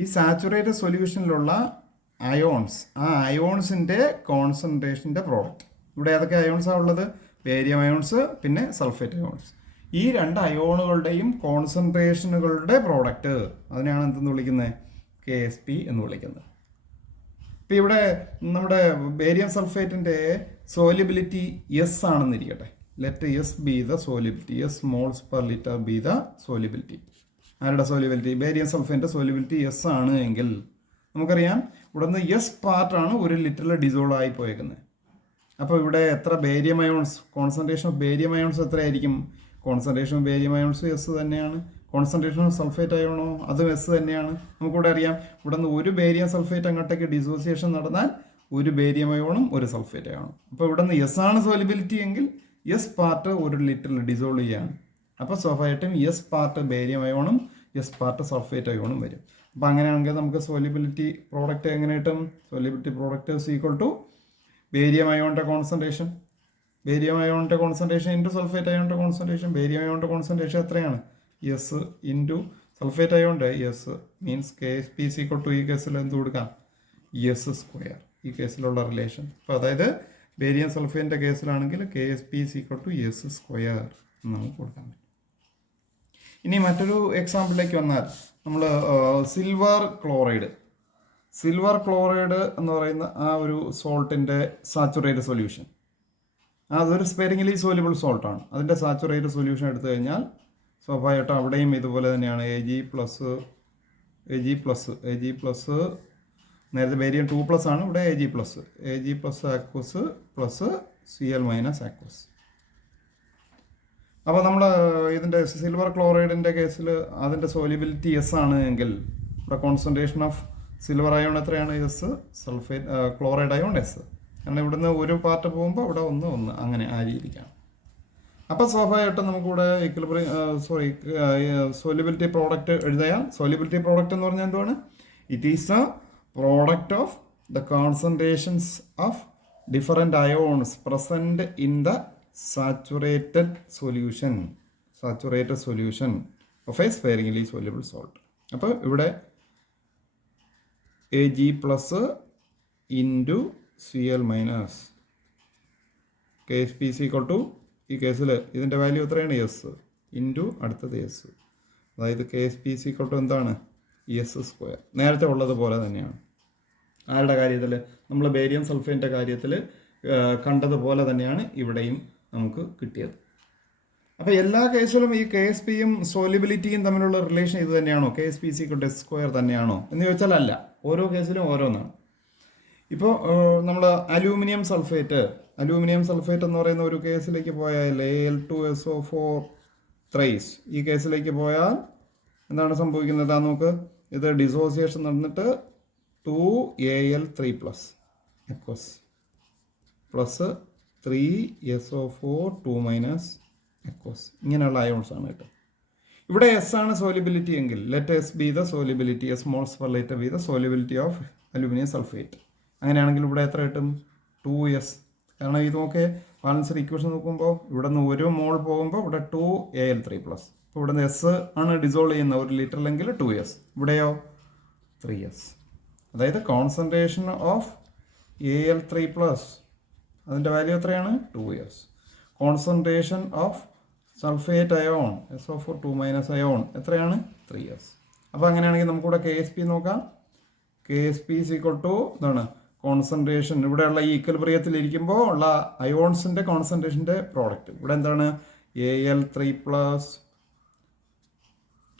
ഈ സാച്ചുറേറ്റഡ് സൊല്യൂഷനിലുള്ള അയോൺസ്, ആ അയോൺസിൻ്റെ കോൺസെൻട്രേഷൻ്റെ പ്രോഡക്റ്റ്. ഇവിടെ ഏതൊക്കെ അയോൺസാണ് ഉള്ളത്, ബേരിയം അയോൺസ് പിന്നെ സൾഫേറ്റ് അയോൺസ്. ഈ രണ്ട് അയോണുകളുടെയും കോൺസെൻട്രേഷനുകളുടെ പ്രോഡക്റ്റ്, അതിനെയാണ് എന്തെന്ന് വിളിക്കുന്നത്, KSP എന്ന് വിളിക്കുന്നത്. ഇപ്പോൾ ഇവിടെ നമ്മുടെ ബേരിയം സൾഫേറ്റിൻ്റെ സോലിബിലിറ്റി എസ് ആണെന്നിരിക്കട്ടെ. Let us B the solubility, S moles per litre B the solubility. ആരുടെ സോലിബിലിറ്റി, ബേരിയം സൾഫേറ്റിൻ്റെ സോലിബിലിറ്റി എസ് ആണ് എങ്കിൽ നമുക്കറിയാം ഇവിടെ നിന്ന് എസ് പാർട്ടാണ് 1 ലിറ്ററിൽ ഡിസോൾവ് ആയി പോയേക്കുന്നത്. അപ്പോൾ ഇവിടെ എത്ര barium ions, concentration of barium ions എത്രയായിരിക്കും, concentration of barium ions S തന്നെയാണ്. കോൺസെൻട്രേഷൻ ഓഫ് സൾഫേറ്റ് അയോണോ അതും എസ് തന്നെയാണ്. നമുക്കിവിടെ അറിയാം ഇവിടെ നിന്ന് ഒരു ബേരിയം സൾഫേറ്റ് അങ്ങോട്ടേക്ക് ഡിസോസിയേഷൻ നടന്നാൽ ഒരു ബേരിയം അയോണും ഒരു സൾഫേറ്റ് അയോണും. അപ്പോൾ ഇവിടെ നിന്ന് എസ് ആണ് സോലിബിലിറ്റി എങ്കിൽ എസ് പാർട്ട് 1 ലിറ്ററിൽ ഡിസോൾവ് ചെയ്യാണ്. അപ്പോൾ സ്വാഭാവികമായിട്ടും എസ് പാർട്ട് ബേരിയം അയോണും എസ് പാർട്ട് സൾഫേറ്റ് അയോണും വരും. അപ്പോൾ അങ്ങനെയാണെങ്കിൽ നമുക്ക് സോലിബിലിറ്റി പ്രോഡക്റ്റ് എങ്ങനെ കിട്ടും, solubility product equal to barium അയോണിൻ്റെ കോൺസെൻട്രേഷൻ, ബേരിയം അയോണിൻ്റെ കോൺസെൻട്രേഷൻ ഇൻറ്റു സൾഫേറ്റ് അയോണിൻ്റെ കോൺസെൻട്രേഷൻ. ബേരിയം അയോണിൻ്റെ കോൺസെൻട്രേഷൻ എത്രയാണ്, എസ് ഇൻറ്റു സൾഫേറ്റ് അയോണിൻ്റെ S means KSP equal to ഈ കേസിൽ എന്ത് കൊടുക്കാം, S², ഈ കേസിലുള്ള റിലേഷൻ. അപ്പോൾ അതായത് ബേരിയം സൾഫേറ്റിൻ്റെ കേസിലാണെങ്കിൽ KSP ഈക്വൽ ടു S² എന്ന് നമുക്ക് കൊടുക്കാൻ പറ്റും. ഇനി മറ്റൊരു എക്സാമ്പിളിലേക്ക് വന്നാൽ നമ്മൾ സിൽവർ ക്ലോറൈഡ് എന്ന് പറയുന്ന ആ ഒരു സോൾട്ടിൻ്റെ സാച്ചുറേറ്റഡ് സൊല്യൂഷൻ, അതൊരു സ്പെരിങ്ങലി സോലിബിൾ സോൾട്ടാണ്. അതിൻ്റെ സാച്ചുറേറ്റഡ് സൊല്യൂഷൻ എടുത്തു കഴിഞ്ഞാൽ സ്വാഭാവികമായിട്ടും അവിടെയും ഇതുപോലെ തന്നെയാണ് Ag+, നേരത്തെ ബേരിയം 2+ ആണ്, ഇവിടെ Ag+, ആക്വസ് പ്ലസ് Cl- ആക്വസ്. അപ്പോൾ നമ്മൾ ഇതിൻ്റെ സിൽവർ ക്ലോറൈഡിൻ്റെ കേസിൽ അതിൻ്റെ സോലിബിലിറ്റി എസ് ആണ് എങ്കിൽ ഇവിടെ കോൺസെൻട്രേഷൻ ഓഫ് സിൽവർ അയോൺ എത്രയാണ്, S, sulphate chloride ion S. കാരണം ഇവിടുന്ന് ഒരു പാർട്ട് പോകുമ്പോൾ ഇവിടെ ഒന്ന് അങ്ങനെ ആ രീതിക്കാണ്. അപ്പോൾ സ്വാഭാവികമായിട്ടും നമുക്കിവിടെ സോലിബിലിറ്റി പ്രോഡക്റ്റ് എഴുതാം. സോലിബിലിറ്റി പ്രോഡക്റ്റ് എന്ന് പറഞ്ഞാൽ എന്തുവാണ്, it is a product of the concentrations of different ions present in the saturated solution of a sparingly soluble salt. അപ്പോൾ ഇവിടെ Ag+ into Cl-, KSP equal to ഈ കേസിൽ ഇതിൻ്റെ വാല്യൂ എത്രയാണ്, എസ് ഇൻറ്റു അടുത്തത് എസ്. അതായത് KSP ഈക്വൽ ടു എന്താണ്, S². നേരത്തെ ഉള്ളതുപോലെ തന്നെയാണ്. ആരുടെ കാര്യത്തിൽ, നമ്മൾ ബേരിയം സൾഫേറ്റിൻ്റെ കാര്യത്തിൽ കണ്ടതുപോലെ തന്നെയാണ് ഇവിടെയും നമുക്ക് കിട്ടിയത്. അപ്പോൾ എല്ലാ കേസിലും ഈ KSPയും സോലിബിലിറ്റിയും തമ്മിലുള്ള റിലേഷൻ ഇത് തന്നെയാണോ, KSP ഈക്വൽ ടു S² തന്നെയാണോ എന്ന് ചോദിച്ചാൽ അല്ല, ഓരോ കേസിലും ഓരോന്നാണ്. ഇപ്പോൾ നമ്മൾ അലൂമിനിയം സൾഫേറ്റ് എന്ന് പറയുന്ന ഒരു കേസിലേക്ക് പോയാൽ Al2SO4 ഈ കേസിലേക്ക് പോയാൽ എന്താണ് സംഭവിക്കുന്നത്, നമുക്ക് ഇത് ഡിസോസിയേഷൻ നടന്നിട്ട് 2Al3+ aqueous plus 3SO4 2- aqueous, ഇങ്ങനെയുള്ള അയോൺസ് ആണ് കേട്ടോ. ഇവിടെ എസ് ആണ് സോലിബിലിറ്റി എങ്കിൽ let us B the solubility, S moles per litre B the solubility of aluminium sulphate. അങ്ങനെയാണെങ്കിൽ ഇവിടെ എത്ര കിട്ടും, 2S. കാരണം ഇത് നോക്കേ ബാലൻസ്ഡ് ഇക്വേഷൻ നോക്കുമ്പോൾ ഇവിടെ നിന്ന് 1 മോൾ പോകുമ്പോൾ ഇവിടെ 2Al3+. അപ്പോൾ ഇവിടെ നിന്ന് എസ് ആണ് ഡിസോൾവ് ചെയ്യുന്ന 1 ലിറ്ററിലെങ്കിൽ 2S, ഇവിടെയോ 3S. അതായത് കോൺസെൻട്രേഷൻ ഓഫ് Al3+ അതിൻ്റെ വാല്യൂ എത്രയാണ് 2s. Concentration of sulphate ion SO4 2- ion എത്രയാണ് 3s. അപ്പോൾ അങ്ങനെയാണെങ്കിൽ നമുക്കിവിടെ KSP നോക്കാം. KSP ഈസ് ഈക്വൽ ടു എന്താണ് കോൺസെൻട്രേഷൻ, ഇവിടെയുള്ള ഈ ഈക്വലിബ്രിയത്തിൽ ഇരിക്കുമ്പോൾ ഉള്ള അയോൺസിൻ്റെ കോൺസെൻട്രേഷൻ്റെ പ്രോഡക്റ്റ്. ഇവിടെ എന്താണ് Al3+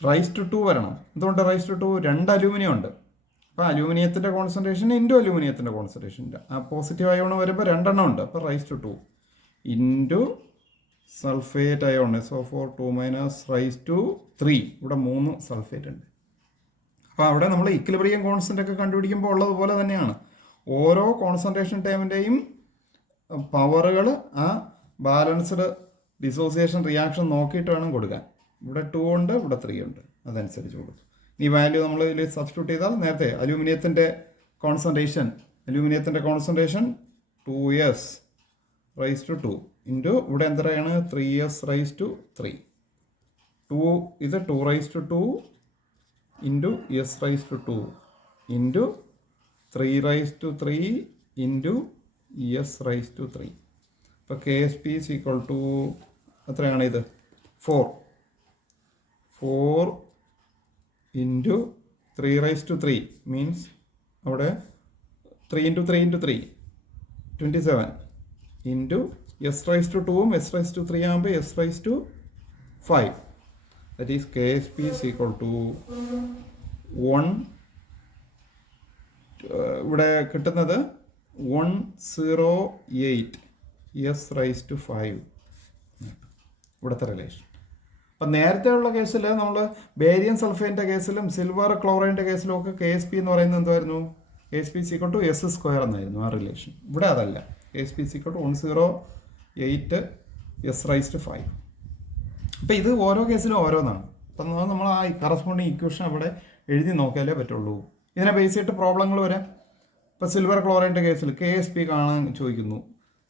റൈസ് ടു 2 വരണം. എന്തുകൊണ്ട് റൈസ് ടു 2? 2 അലൂമിനിയം ഉണ്ട്. അപ്പോൾ അലൂമിനിയത്തിൻ്റെ കോൺസെൻട്രേഷൻ ഇൻറ്റു അലൂമിനിയത്തിൻ്റെ കോൺസെൻട്രേഷൻ്റെ ആ പോസിറ്റീവ് അയോൺ വരുമ്പോൾ 2 എണ്ണം ഉണ്ട്. അപ്പോൾ raise to 2 into sulphate ion SO4 2- raise to 3. ഇവിടെ 3 സൾഫേറ്റ് ഉണ്ട്. അപ്പോൾ അവിടെ നമ്മൾ ഇക്വിലിബ്രിയം കോൺസ്റ്റൻ്റ് ഒക്കെ കണ്ടുപിടിക്കുമ്പോൾ ഉള്ളതുപോലെ തന്നെയാണ് ഓരോ കോൺസെൻട്രേഷൻ ടൈമിൻ്റെയും പവറുകൾ ആ ബാലൻസ്ഡ് ഡിസോസിയേഷൻ റിയാക്ഷൻ നോക്കിയിട്ട് വേണം കൊടുക്കാൻ. ഇവിടെ 2 ഉണ്ട്, ഇവിടെ 3 ഉണ്ട്, അതനുസരിച്ച് കൊടുക്കും. ഈ വാല്യൂ നമ്മൾ ഇതിൽ സബ്സ്റ്റിറ്റ്യൂട്ട് ചെയ്താൽ നേരത്തെ അലൂമിനിയത്തിൻ്റെ concentration 2s raise to 2 into ഇവിടെ എത്രയാണ് 3s റൈസ് ടു 3. 2 ഇത് 2 raise to 2 into s raise to 2 into 3 raise to 3 into s raise to 3. അപ്പോൾ KSP ഈസ് ഈക്വൽ ടു എത്രയാണ് ഇത് 4 ഇൻറ്റു 3 റൈസ് ടു 3 മീൻസ് അവിടെ 3 into 3 into 3 27 into s raise to 2 s raise to 3 ആകുമ്പോൾ s raise to 5. That is KSP is equal to 1 ഇവിടെ കിട്ടുന്നത് 108 s raise to 5 ഇവിടുത്തെ relation. അപ്പം നേരത്തെ ഉള്ള കേസിൽ നമ്മൾ ബേരിയം സൾഫേറ്റിൻ്റെ കേസിലും സിൽവർ ക്ലോറൈൻ്റെ കേസിലും ഒക്കെ KSP എന്ന് പറയുന്നത് എന്തായിരുന്നു KSP is equal to s² എന്നായിരുന്നു ആ റിലേഷൻ. ഇവിടെ അതല്ല, KSP is equal to 108 s raise to 5. അപ്പോൾ ഇത് ഓരോ കേസിലും ഓരോന്നാണ്. അപ്പം നമ്മൾ ആ കറസ്പോണ്ടിങ് ഇക്വേഷൻ അവിടെ എഴുതി നോക്കിയാലേ പറ്റുള്ളൂ. ഇതിനെ ബേസ് ചെയ്തിട്ട് പ്രോബ്ലങ്ങൾ വരാം. ഇപ്പോൾ സിൽവർ ക്ലോറൈൻ്റെ കേസിൽ KSP കാണാൻ ചോദിക്കുന്നു,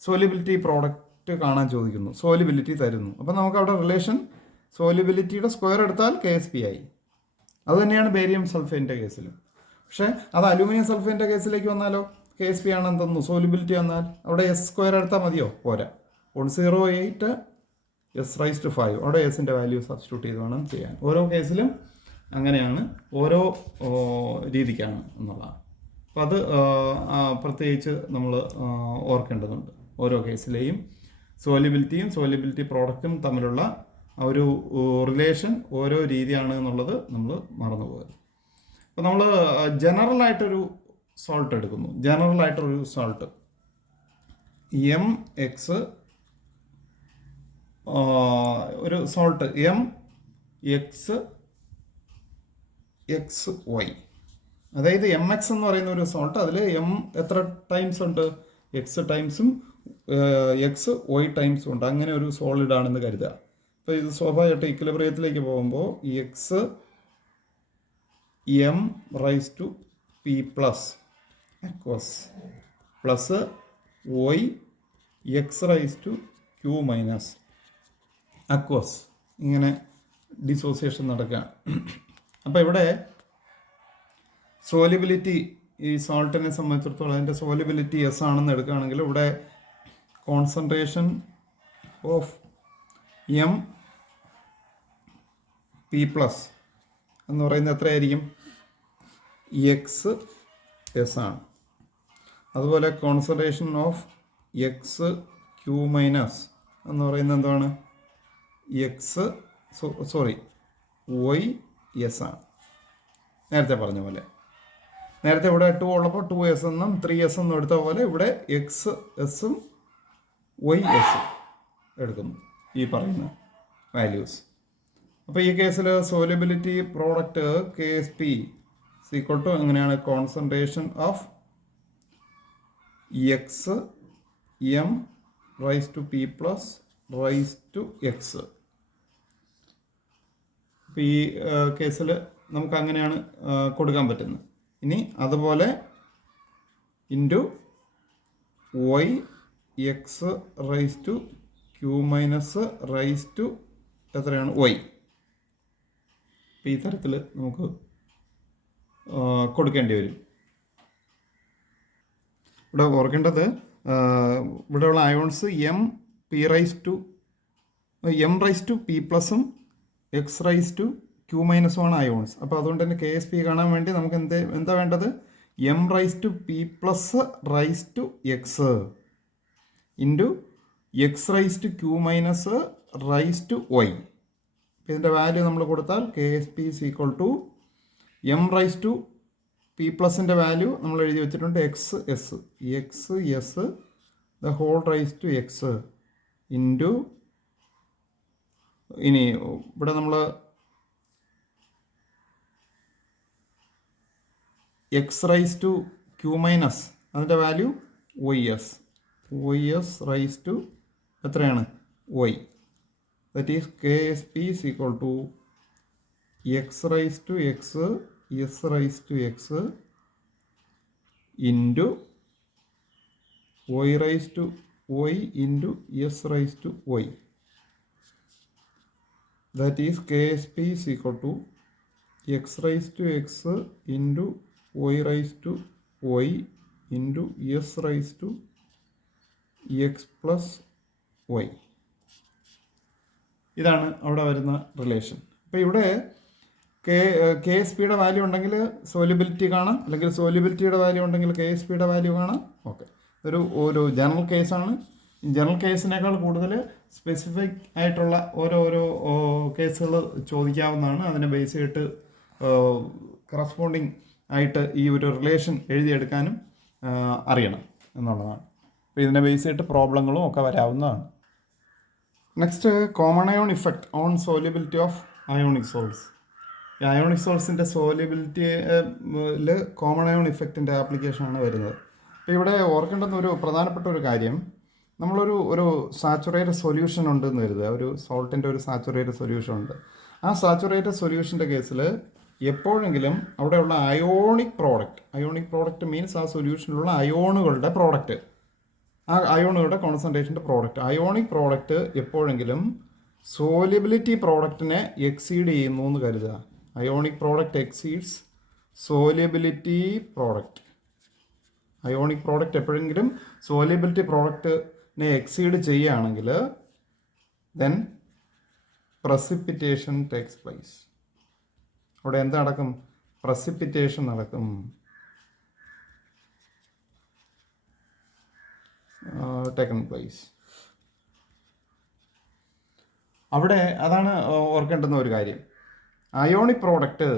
സോലിബിലിറ്റി പ്രോഡക്റ്റ് കാണാൻ ചോദിക്കുന്നു, സോലിബിലിറ്റി തരുന്നു. അപ്പം നമുക്ക് അവിടെ റിലേഷൻ സോലിബിലിറ്റിയുടെ സ്ക്വയർ എടുത്താൽ KSP ആയി. അതുതന്നെയാണ് ബേരിയം സൾഫേറ്റിൻ്റെ കേസിലും. പക്ഷേ അത് അലൂമിനിയം സൾഫേറ്റിൻ്റെ കേസിലേക്ക് വന്നാലോ KSP ആണെന്ന് തന്നു, സോലിബിലിറ്റി വന്നാൽ അവിടെ s² എടുത്താൽ മതിയോ? പോരാ. 108 s റൈസ് ടു 5 അവിടെ എസിൻ്റെ വാല്യൂ സബ്സ്റ്റിറ്റ്യൂട്ട് ചെയ്ത് വേണം ചെയ്യാൻ. ഓരോ കേസിലും അങ്ങനെയാണ്, ഓരോ രീതിക്കാണ് എന്നുള്ളതാണ്. അപ്പോൾ അത് പ്രത്യേകിച്ച് നമ്മൾ ഓർക്കേണ്ടതുണ്ട്. ഓരോ കേസിലെയും സോലിബിലിറ്റിയും സോലിബിലിറ്റി പ്രോഡക്റ്റും തമ്മിലുള്ള ആ ഒരു റിലേഷൻ ഓരോ രീതിയാണ് എന്നുള്ളത് നമ്മൾ മറന്നു പോകരുത്. അപ്പോൾ നമ്മൾ ജനറലായിട്ടൊരു സോൾട്ട് എടുക്കുന്നു. ജനറലായിട്ടൊരു സോൾട്ട് MX ഒരു സോൾട്ട് MXY, അതായത് MX എന്ന് പറയുന്ന ഒരു സോൾട്ട്, അതിൽ M എത്ര ടൈംസ് ഉണ്ട്? X ടൈംസും XY ടൈംസും ഉണ്ട്. അങ്ങനെ ഒരു സോളിഡ് ആണെന്ന് കരുതുക. അപ്പോൾ ഇത് സ്വാഭാവികമായിട്ട് ഇക്വിലിബ്രിയത്തിലേക്ക് പോകുമ്പോൾ X M raise to P plus aqueous plus Y X raise to Q minus aqueous, ഇങ്ങനെ ഡിസോസിയേഷൻ നടക്കുകയാണ്. അപ്പോൾ ഇവിടെ സോലിബിലിറ്റി ഈ സോൾട്ടിനെ സംബന്ധിച്ചിടത്തോളം അതിൻ്റെ സോലിബിലിറ്റി S ആണെന്ന് എടുക്കുകയാണെങ്കിൽ ഇവിടെ കോൺസെൻട്രേഷൻ ഓഫ് MP പ്ലസ് എന്ന് പറയുന്നത് എത്രയായിരിക്കും? XS ആണ്. അതുപോലെ കോൺസെൻട്രേഷൻ ഓഫ് XQ മൈനസ് എന്ന് പറയുന്നത് എന്താണ്? YS ആണ്. നേരത്തെ പറഞ്ഞ പോലെ, നേരത്തെ ഇവിടെ 2 ഉള്ളപ്പോൾ 2s എന്നും 3s എന്നും എടുത്ത പോലെ ഇവിടെ XSഉം YSഉം എടുക്കുന്നു ഈ പറയുന്ന വാല്യൂസ്. അപ്പോൾ ഈ കേസിൽ solubility product KSP equal to എങ്ങനെയാണ്? Concentration of XM raise to P plus raise to X. അപ്പോൾ ഈ കേസിൽ നമുക്ക് അങ്ങനെയാണ് കൊടുക്കാൻ പറ്റുന്നത്. ഇനി അതുപോലെ into YX raise to Q minus raise to എത്രയാണ്? Y. അപ്പോൾ ഈ തരത്തിൽ നമുക്ക് കൊടുക്കേണ്ടി വരും. ഇവിടെ ഓർക്കേണ്ടത് ഇവിടെയുള്ള അയോൺസ് എം റൈസ് ടു പി+ഉം x⁻q−1 ആണ് അയോൺസ്. അപ്പോൾ അതുകൊണ്ട് തന്നെ KSP കാണാൻ വേണ്ടി നമുക്ക് എന്താ വേണ്ടത്? m⁻p+⁻x into x⁻q−⁻y. ഇതിൻ്റെ വാല്യൂ നമ്മൾ കൊടുത്താൽ KSP m⁻p+ൻ്റെ വാല്യൂ നമ്മൾ എഴുതി വെച്ചിട്ടുണ്ട് xs the whole raised to x into, ഇനി ഇവിടെ നമ്മൾ x⁻q- അതിൻ്റെ വാല്യൂ ys raised to എത്രയാണ്? y. That is KSP x⁻x s⁻x into y⁻y into s⁻y. That is KSP x⁻x into y⁻y into s⁻x+y. ഇതാണ് അവിടെ വരുന്ന റിലേഷൻ. അപ്പോൾ ഇവിടെ KSP വാല്യൂ ഉണ്ടെങ്കിൽ സോലിബിലിറ്റി കാണാം, അല്ലെങ്കിൽ സോലിബിലിറ്റിയുടെ വാല്യൂ ഉണ്ടെങ്കിൽ KSP വാല്യൂ കാണാം. ഓക്കെ, ഒരു ജനറൽ കേസാണ്. ജനറൽ കേസിനേക്കാൾ കൂടുതൽ സ്പെസിഫിക് ആയിട്ടുള്ള ഓരോരോ കേസുകൾ ചോദിക്കാവുന്നതാണ്. അതിനെ ബേസ് ചെയ്തിട്ട് കറസ്പോണ്ടിങ് ആയിട്ട് ഈ ഒരു റിലേഷൻ എഴുതിയെടുക്കാനും അറിയണം എന്നുള്ളതാണ്. അപ്പോൾ ഇതിനെ ബേസ് ചെയ്തിട്ട് പ്രോബ്ലങ്ങളും ഒക്കെ വരാവുന്നതാണ്. Next, common ion effect on solubility of ionic salts. ഈ അയോണിക് സോൾട്സിൻ്റെ സോലിബിലിറ്റിയിൽ കോമൺ അയോൺ ഇഫക്റ്റിൻ്റെ ആപ്ലിക്കേഷനാണ് വരുന്നത്. അപ്പോൾ ഇവിടെ ഓർക്കേണ്ടുന്ന ഒരു പ്രധാനപ്പെട്ട ഒരു കാര്യം, നമ്മളൊരു സാച്ചുറേറ്റഡ് സൊല്യൂഷൻ ഉണ്ടെന്ന് കരുതുക. ഒരു സോൾട്ടിൻ്റെ ഒരു സാച്ചുറേറ്റഡ് സൊല്യൂഷൻ ഉണ്ട്. ആ സാച്ചുറേറ്റഡ് സൊല്യൂഷൻ്റെ കേസിൽ എപ്പോഴെങ്കിലും അവിടെയുള്ള അയോണിക് പ്രോഡക്റ്റ് മീൻസ് ആ സൊല്യൂഷനിലുള്ള അയോണുകളുടെ പ്രോഡക്റ്റ്, ആ അയോണുകളുടെ കോൺസെൻട്രേഷൻ്റെ പ്രോഡക്റ്റ്, അയോണിക് പ്രോഡക്റ്റ് എപ്പോഴെങ്കിലും സോലിബിലിറ്റി പ്രോഡക്റ്റിനെ എക്സീഡ് ചെയ്യുന്നു എന്ന് കരുതുക. Ionic product exceeds solubility product. Ionic product എപ്പോഴെങ്കിലും സോലിബിലിറ്റി പ്രോഡക്റ്റിനെ എക്സീഡ് ചെയ്യുകയാണെങ്കിൽ ദെൻ പ്രസിപ്പിറ്റേഷൻ ടേക്സ് പ്ലേസ്. അവിടെ എന്ത് നടക്കും? പ്രസിപ്പിറ്റേഷൻ നടക്കും. Taken place. അവിടെ അതാണ് ഓർക്കേണ്ടുന്ന ഒരു കാര്യം. അയോണിക് പ്രോഡക്റ്റ്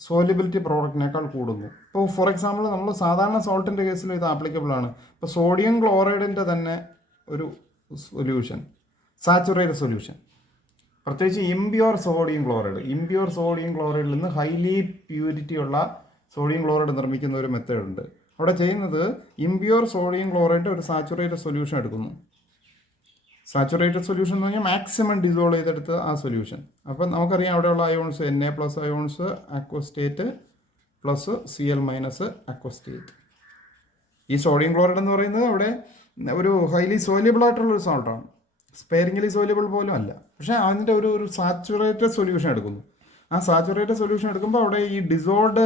സോലിബിലിറ്റി പ്രോഡക്റ്റിനേക്കാൾ കൂടുന്നു. ഇപ്പോൾ ഫോർ എക്സാമ്പിൾ നമ്മൾ സാധാരണ സോൾട്ടിൻ്റെ കേസിൽ ഇത് ആപ്ലിക്കബിൾ ആണ്. ഇപ്പോൾ സോഡിയം ക്ലോറൈഡിൻ്റെ തന്നെ ഒരു സൊല്യൂഷൻ, സാച്ചുറേറ്റഡ് സൊല്യൂഷൻ, പ്രത്യേകിച്ച് ഇംപ്യൂർ സോഡിയം ക്ലോറൈഡിൽ നിന്ന് ഹൈലി പ്യൂരിറ്റി ഉള്ള സോഡിയം ക്ലോറൈഡ് നിർമ്മിക്കുന്ന ഒരു മെത്തേഡ് ഉണ്ട്. അവിടെ ചെയ്യുന്നത് ഇംപ്യൂർ സോഡിയം ക്ലോറൈഡ് ഒരു സാച്ചുറേറ്റഡ് സൊല്യൂഷൻ എടുക്കുന്നു. സാച്ചുറേറ്റഡ് സൊല്യൂഷൻ എന്ന് പറഞ്ഞാൽ മാക്സിമം ഡിസോൾവ് ചെയ്തെടുത്ത് ആ സൊല്യൂഷൻ. അപ്പം നമുക്കറിയാം അവിടെയുള്ള ions Na+ ions aqueous state plus Cl- aqueous state. ഈ സോഡിയം ക്ലോറൈഡ് എന്ന് പറയുന്നത് അവിടെ ഒരു ഹൈലി സോല്യബിൾ ആയിട്ടുള്ളൊരു സോൾട്ടാണ്, സ്പെയറിംഗ്ലി സോല്യബിൾ പോലും അല്ല. പക്ഷേ അതിൻ്റെ ഒരു സാച്ചുറേറ്റഡ് സൊല്യൂഷൻ എടുക്കുന്നു. ആ സാച്ചുറേറ്റഡ് സൊല്യൂഷൻ എടുക്കുമ്പോൾ അവിടെ ഈ ഡിസോൾഡ്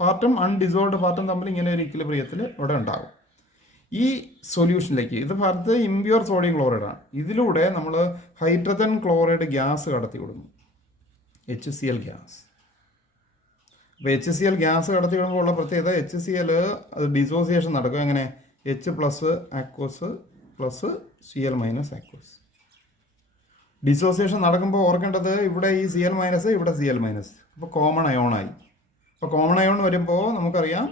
പാർട്ടും അൺഡിസോൾഡ് പാർട്ടും തമ്മിൽ ഇങ്ങനെ ഒരു ഇക്വിലിബ്രിയത്തിൽ അവിടെ ഉണ്ടാകും. ഈ സൊല്യൂഷനിലേക്ക് ഇത് ഭാരത്ത് ഇംപ്യൂർ സോഡിയം ക്ലോറൈഡാണ്. ഇതിലൂടെ നമ്മൾ ഹൈഡ്രജൻ ക്ലോറൈഡ് ഗ്യാസ് കടത്തി കൊടുക്കും, HCl ഗ്യാസ്. അപ്പോൾ HCl ഗ്യാസ് കടത്തി വിടുമ്പോൾ ഉള്ള പ്രത്യേകത, HCl അത് ഡിസോസിയേഷൻ നടക്കും. എങ്ങനെ? H+ aqueous plus Cl- aqueous. Dissociation നടക്കുമ്പോൾ ഓർക്കേണ്ടത് ഇവിടെ ഈ Cl-, ഇവിടെ Cl-. അപ്പോൾ കോമൺ അയോണായി. അപ്പോൾ കോമൺ അയോൺ വരുമ്പോൾ നമുക്കറിയാം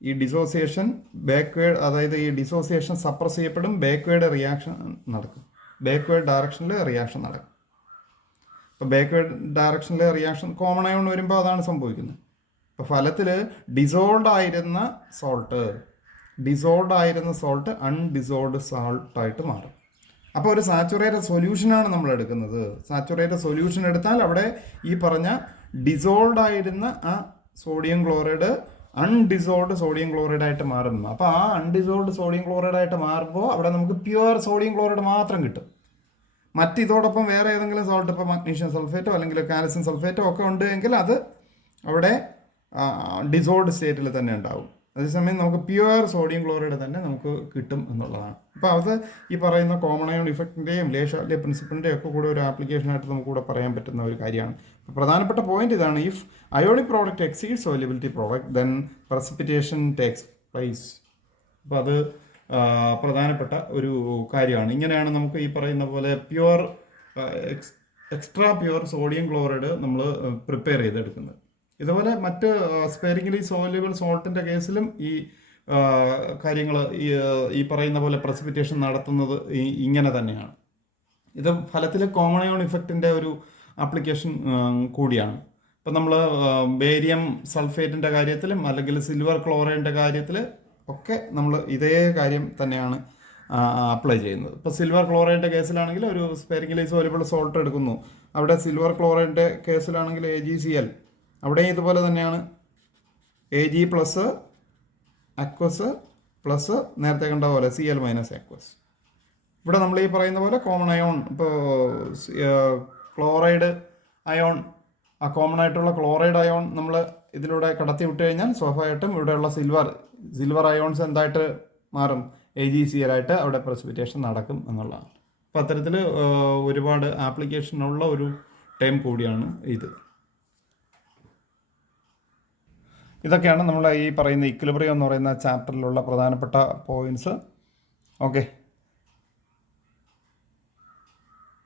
ഈ ഡിസോസിയേഷൻ ബാക്ക്വേഡ്, അതായത് ഈ ഡിസോസിയേഷൻ സപ്രസ് ചെയ്യപ്പെടും, ബാക്ക്വേഡ് റിയാക്ഷൻ നടക്കും, ബാക്ക്വേഡ് ഡയറക്ഷനിൽ റിയാക്ഷൻ നടക്കും. അപ്പോൾ ബാക്ക്വേഡ് ഡയറക്ഷനിലെ റിയാക്ഷൻ കോമൺ അയോൺ വരുമ്പോൾ അതാണ് സംഭവിക്കുന്നത്. ഇപ്പോൾ ഫലത്തിൽ ഡിസോൾവ് ആയിരുന്ന സോൾട്ട് അൺഡിസോൾവ്ഡ് സാൾട്ടായിട്ട് മാറും. അപ്പോൾ ഒരു സാച്ചുറേറ്റഡ് സൊല്യൂഷനാണ് നമ്മൾ എടുക്കുന്നത്. സാച്ചുറേറ്റഡ് സൊല്യൂഷൻ എടുത്താൽ അവിടെ ഈ പറഞ്ഞ ഡിസോൾവ് ആയിരുന്ന ആ സോഡിയം ക്ലോറൈഡ് അൺഡിസോൾവ്ഡ് സോഡിയം ക്ലോറൈഡായിട്ട് മാറുന്നു. അപ്പോൾ ആ അൺഡിസോൾവ്ഡ് സോഡിയം ക്ലോറൈഡായിട്ട് മാറുമ്പോൾ അവിടെ നമുക്ക് പ്യുവർ സോഡിയം ക്ലോറൈഡ് മാത്രം കിട്ടും. ഇതോടൊപ്പം വേറെ ഏതെങ്കിലും സോൾട്ട്, ഇപ്പോൾ മഗ്നീഷ്യം സൾഫേറ്റോ അല്ലെങ്കിൽ കാൽസ്യം സൾഫേറ്റോ ഒക്കെ ഉണ്ട് എങ്കിൽ അത് അവിടെ ഡിസോൾവ്ഡ് സ്റ്റേറ്റിൽ തന്നെ ഉണ്ടാവും. അതേസമയം നമുക്ക് പ്യുവർ സോഡിയം ക്ലോറൈഡ് തന്നെ നമുക്ക് കിട്ടും എന്നുള്ളതാണ്. അപ്പോൾ അത് ഈ പറയുന്ന കോമൺ അയോൺ ഇഫക്റ്റിൻ്റെയും ലേശാല്യ പ്രിൻസിപ്പിളിൻ്റെയും ഒക്കെ കൂടെ ഒരു ആപ്ലിക്കേഷനായിട്ട് നമുക്ക് കൂടെ പറയാൻ പറ്റുന്ന ഒരു കാര്യമാണ്. അപ്പോൾ പ്രധാനപ്പെട്ട പോയിന്റ് ഇതാണ്: if ionic product exceed solubility product then precipitation takes place. അപ്പോൾ അത് പ്രധാനപ്പെട്ട ഒരു കാര്യമാണ്. ഇങ്ങനെയാണ് നമുക്ക് ഈ പറയുന്ന പോലെ pure extra pure sodium chloride നമ്മൾ പ്രിപ്പയർ ചെയ്തെടുക്കുന്നത്. ഇതുപോലെ മറ്റ് സ്പെരിക്കലി സോല്യുബിൾ സോൾട്ടിൻ്റെ കേസിലും ഈ കാര്യങ്ങൾ ഈ പറയുന്ന പോലെ പ്രസിപ്പിറ്റേഷൻ നടത്തുന്നത് ഇങ്ങനെ തന്നെയാണ്. ഇത് ഫലത്തിൽ കോമൺ അയോൺ ഇഫക്റ്റിൻ്റെ ഒരു ആപ്ലിക്കേഷൻ കൂടിയാണ്. ഇപ്പം നമ്മൾ ബേരിയം സൾഫേറ്റിൻ്റെ കാര്യത്തിലും അല്ലെങ്കിൽ സിൽവർ ക്ലോറൈഡിൻ്റെ കാര്യത്തിൽ ഒക്കെ നമ്മൾ ഇതേ കാര്യം തന്നെയാണ് അപ്ലൈ ചെയ്യുന്നത്. ഇപ്പോൾ സിൽവർ ക്ലോറൈഡിൻ്റെ കേസിലാണെങ്കിൽ ഒരു സ്പെരിക്കലി സോല്യുബിൾ സോൾട്ട് എടുക്കുന്നു. അവിടെ സിൽവർ ക്ലോറൈഡിൻ്റെ കേസിലാണെങ്കിൽ AgCl, അവിടെ ഇതുപോലെ തന്നെയാണ് Ag പ്ലസ് അക്വസ് പ്ലസ് നേരത്തെ കണ്ട പോലെ Cl മൈനസ് അക്വസ്. ഇവിടെ നമ്മൾ ഈ പറയുന്ന പോലെ കോമൺ അയോൺ, ഇപ്പോൾ ക്ലോറൈഡ് അയോൺ, ആ കോമൺ ആയിട്ടുള്ള ക്ലോറൈഡ് അയോൺ നമ്മൾ ഇതിലൂടെ കടത്തി വിട്ട് കഴിഞ്ഞാൽ സ്വാഭാവികമായിട്ടും ഇവിടെയുള്ള സിൽവർ അയോൺസ് എന്തായിട്ട് മാറും? AgCl ആയിട്ട് അവിടെ പ്രസിപ്പിറ്റേഷൻ നടക്കും എന്നുള്ളതാണ്. അപ്പോൾ അത്തരത്തിൽ ഒരുപാട് ആപ്ലിക്കേഷനുള്ള ഒരു ടൈം കൂടിയാണ് ഇത്. ഇതൊക്കെയാണ് നമ്മൾ ഈ പറയുന്ന ഇക്വിലിബ്രിയം എന്ന് പറയുന്ന ചാപ്റ്ററിലുള്ള പ്രധാനപ്പെട്ട പോയിന്റ്സ്. ഓക്കെ.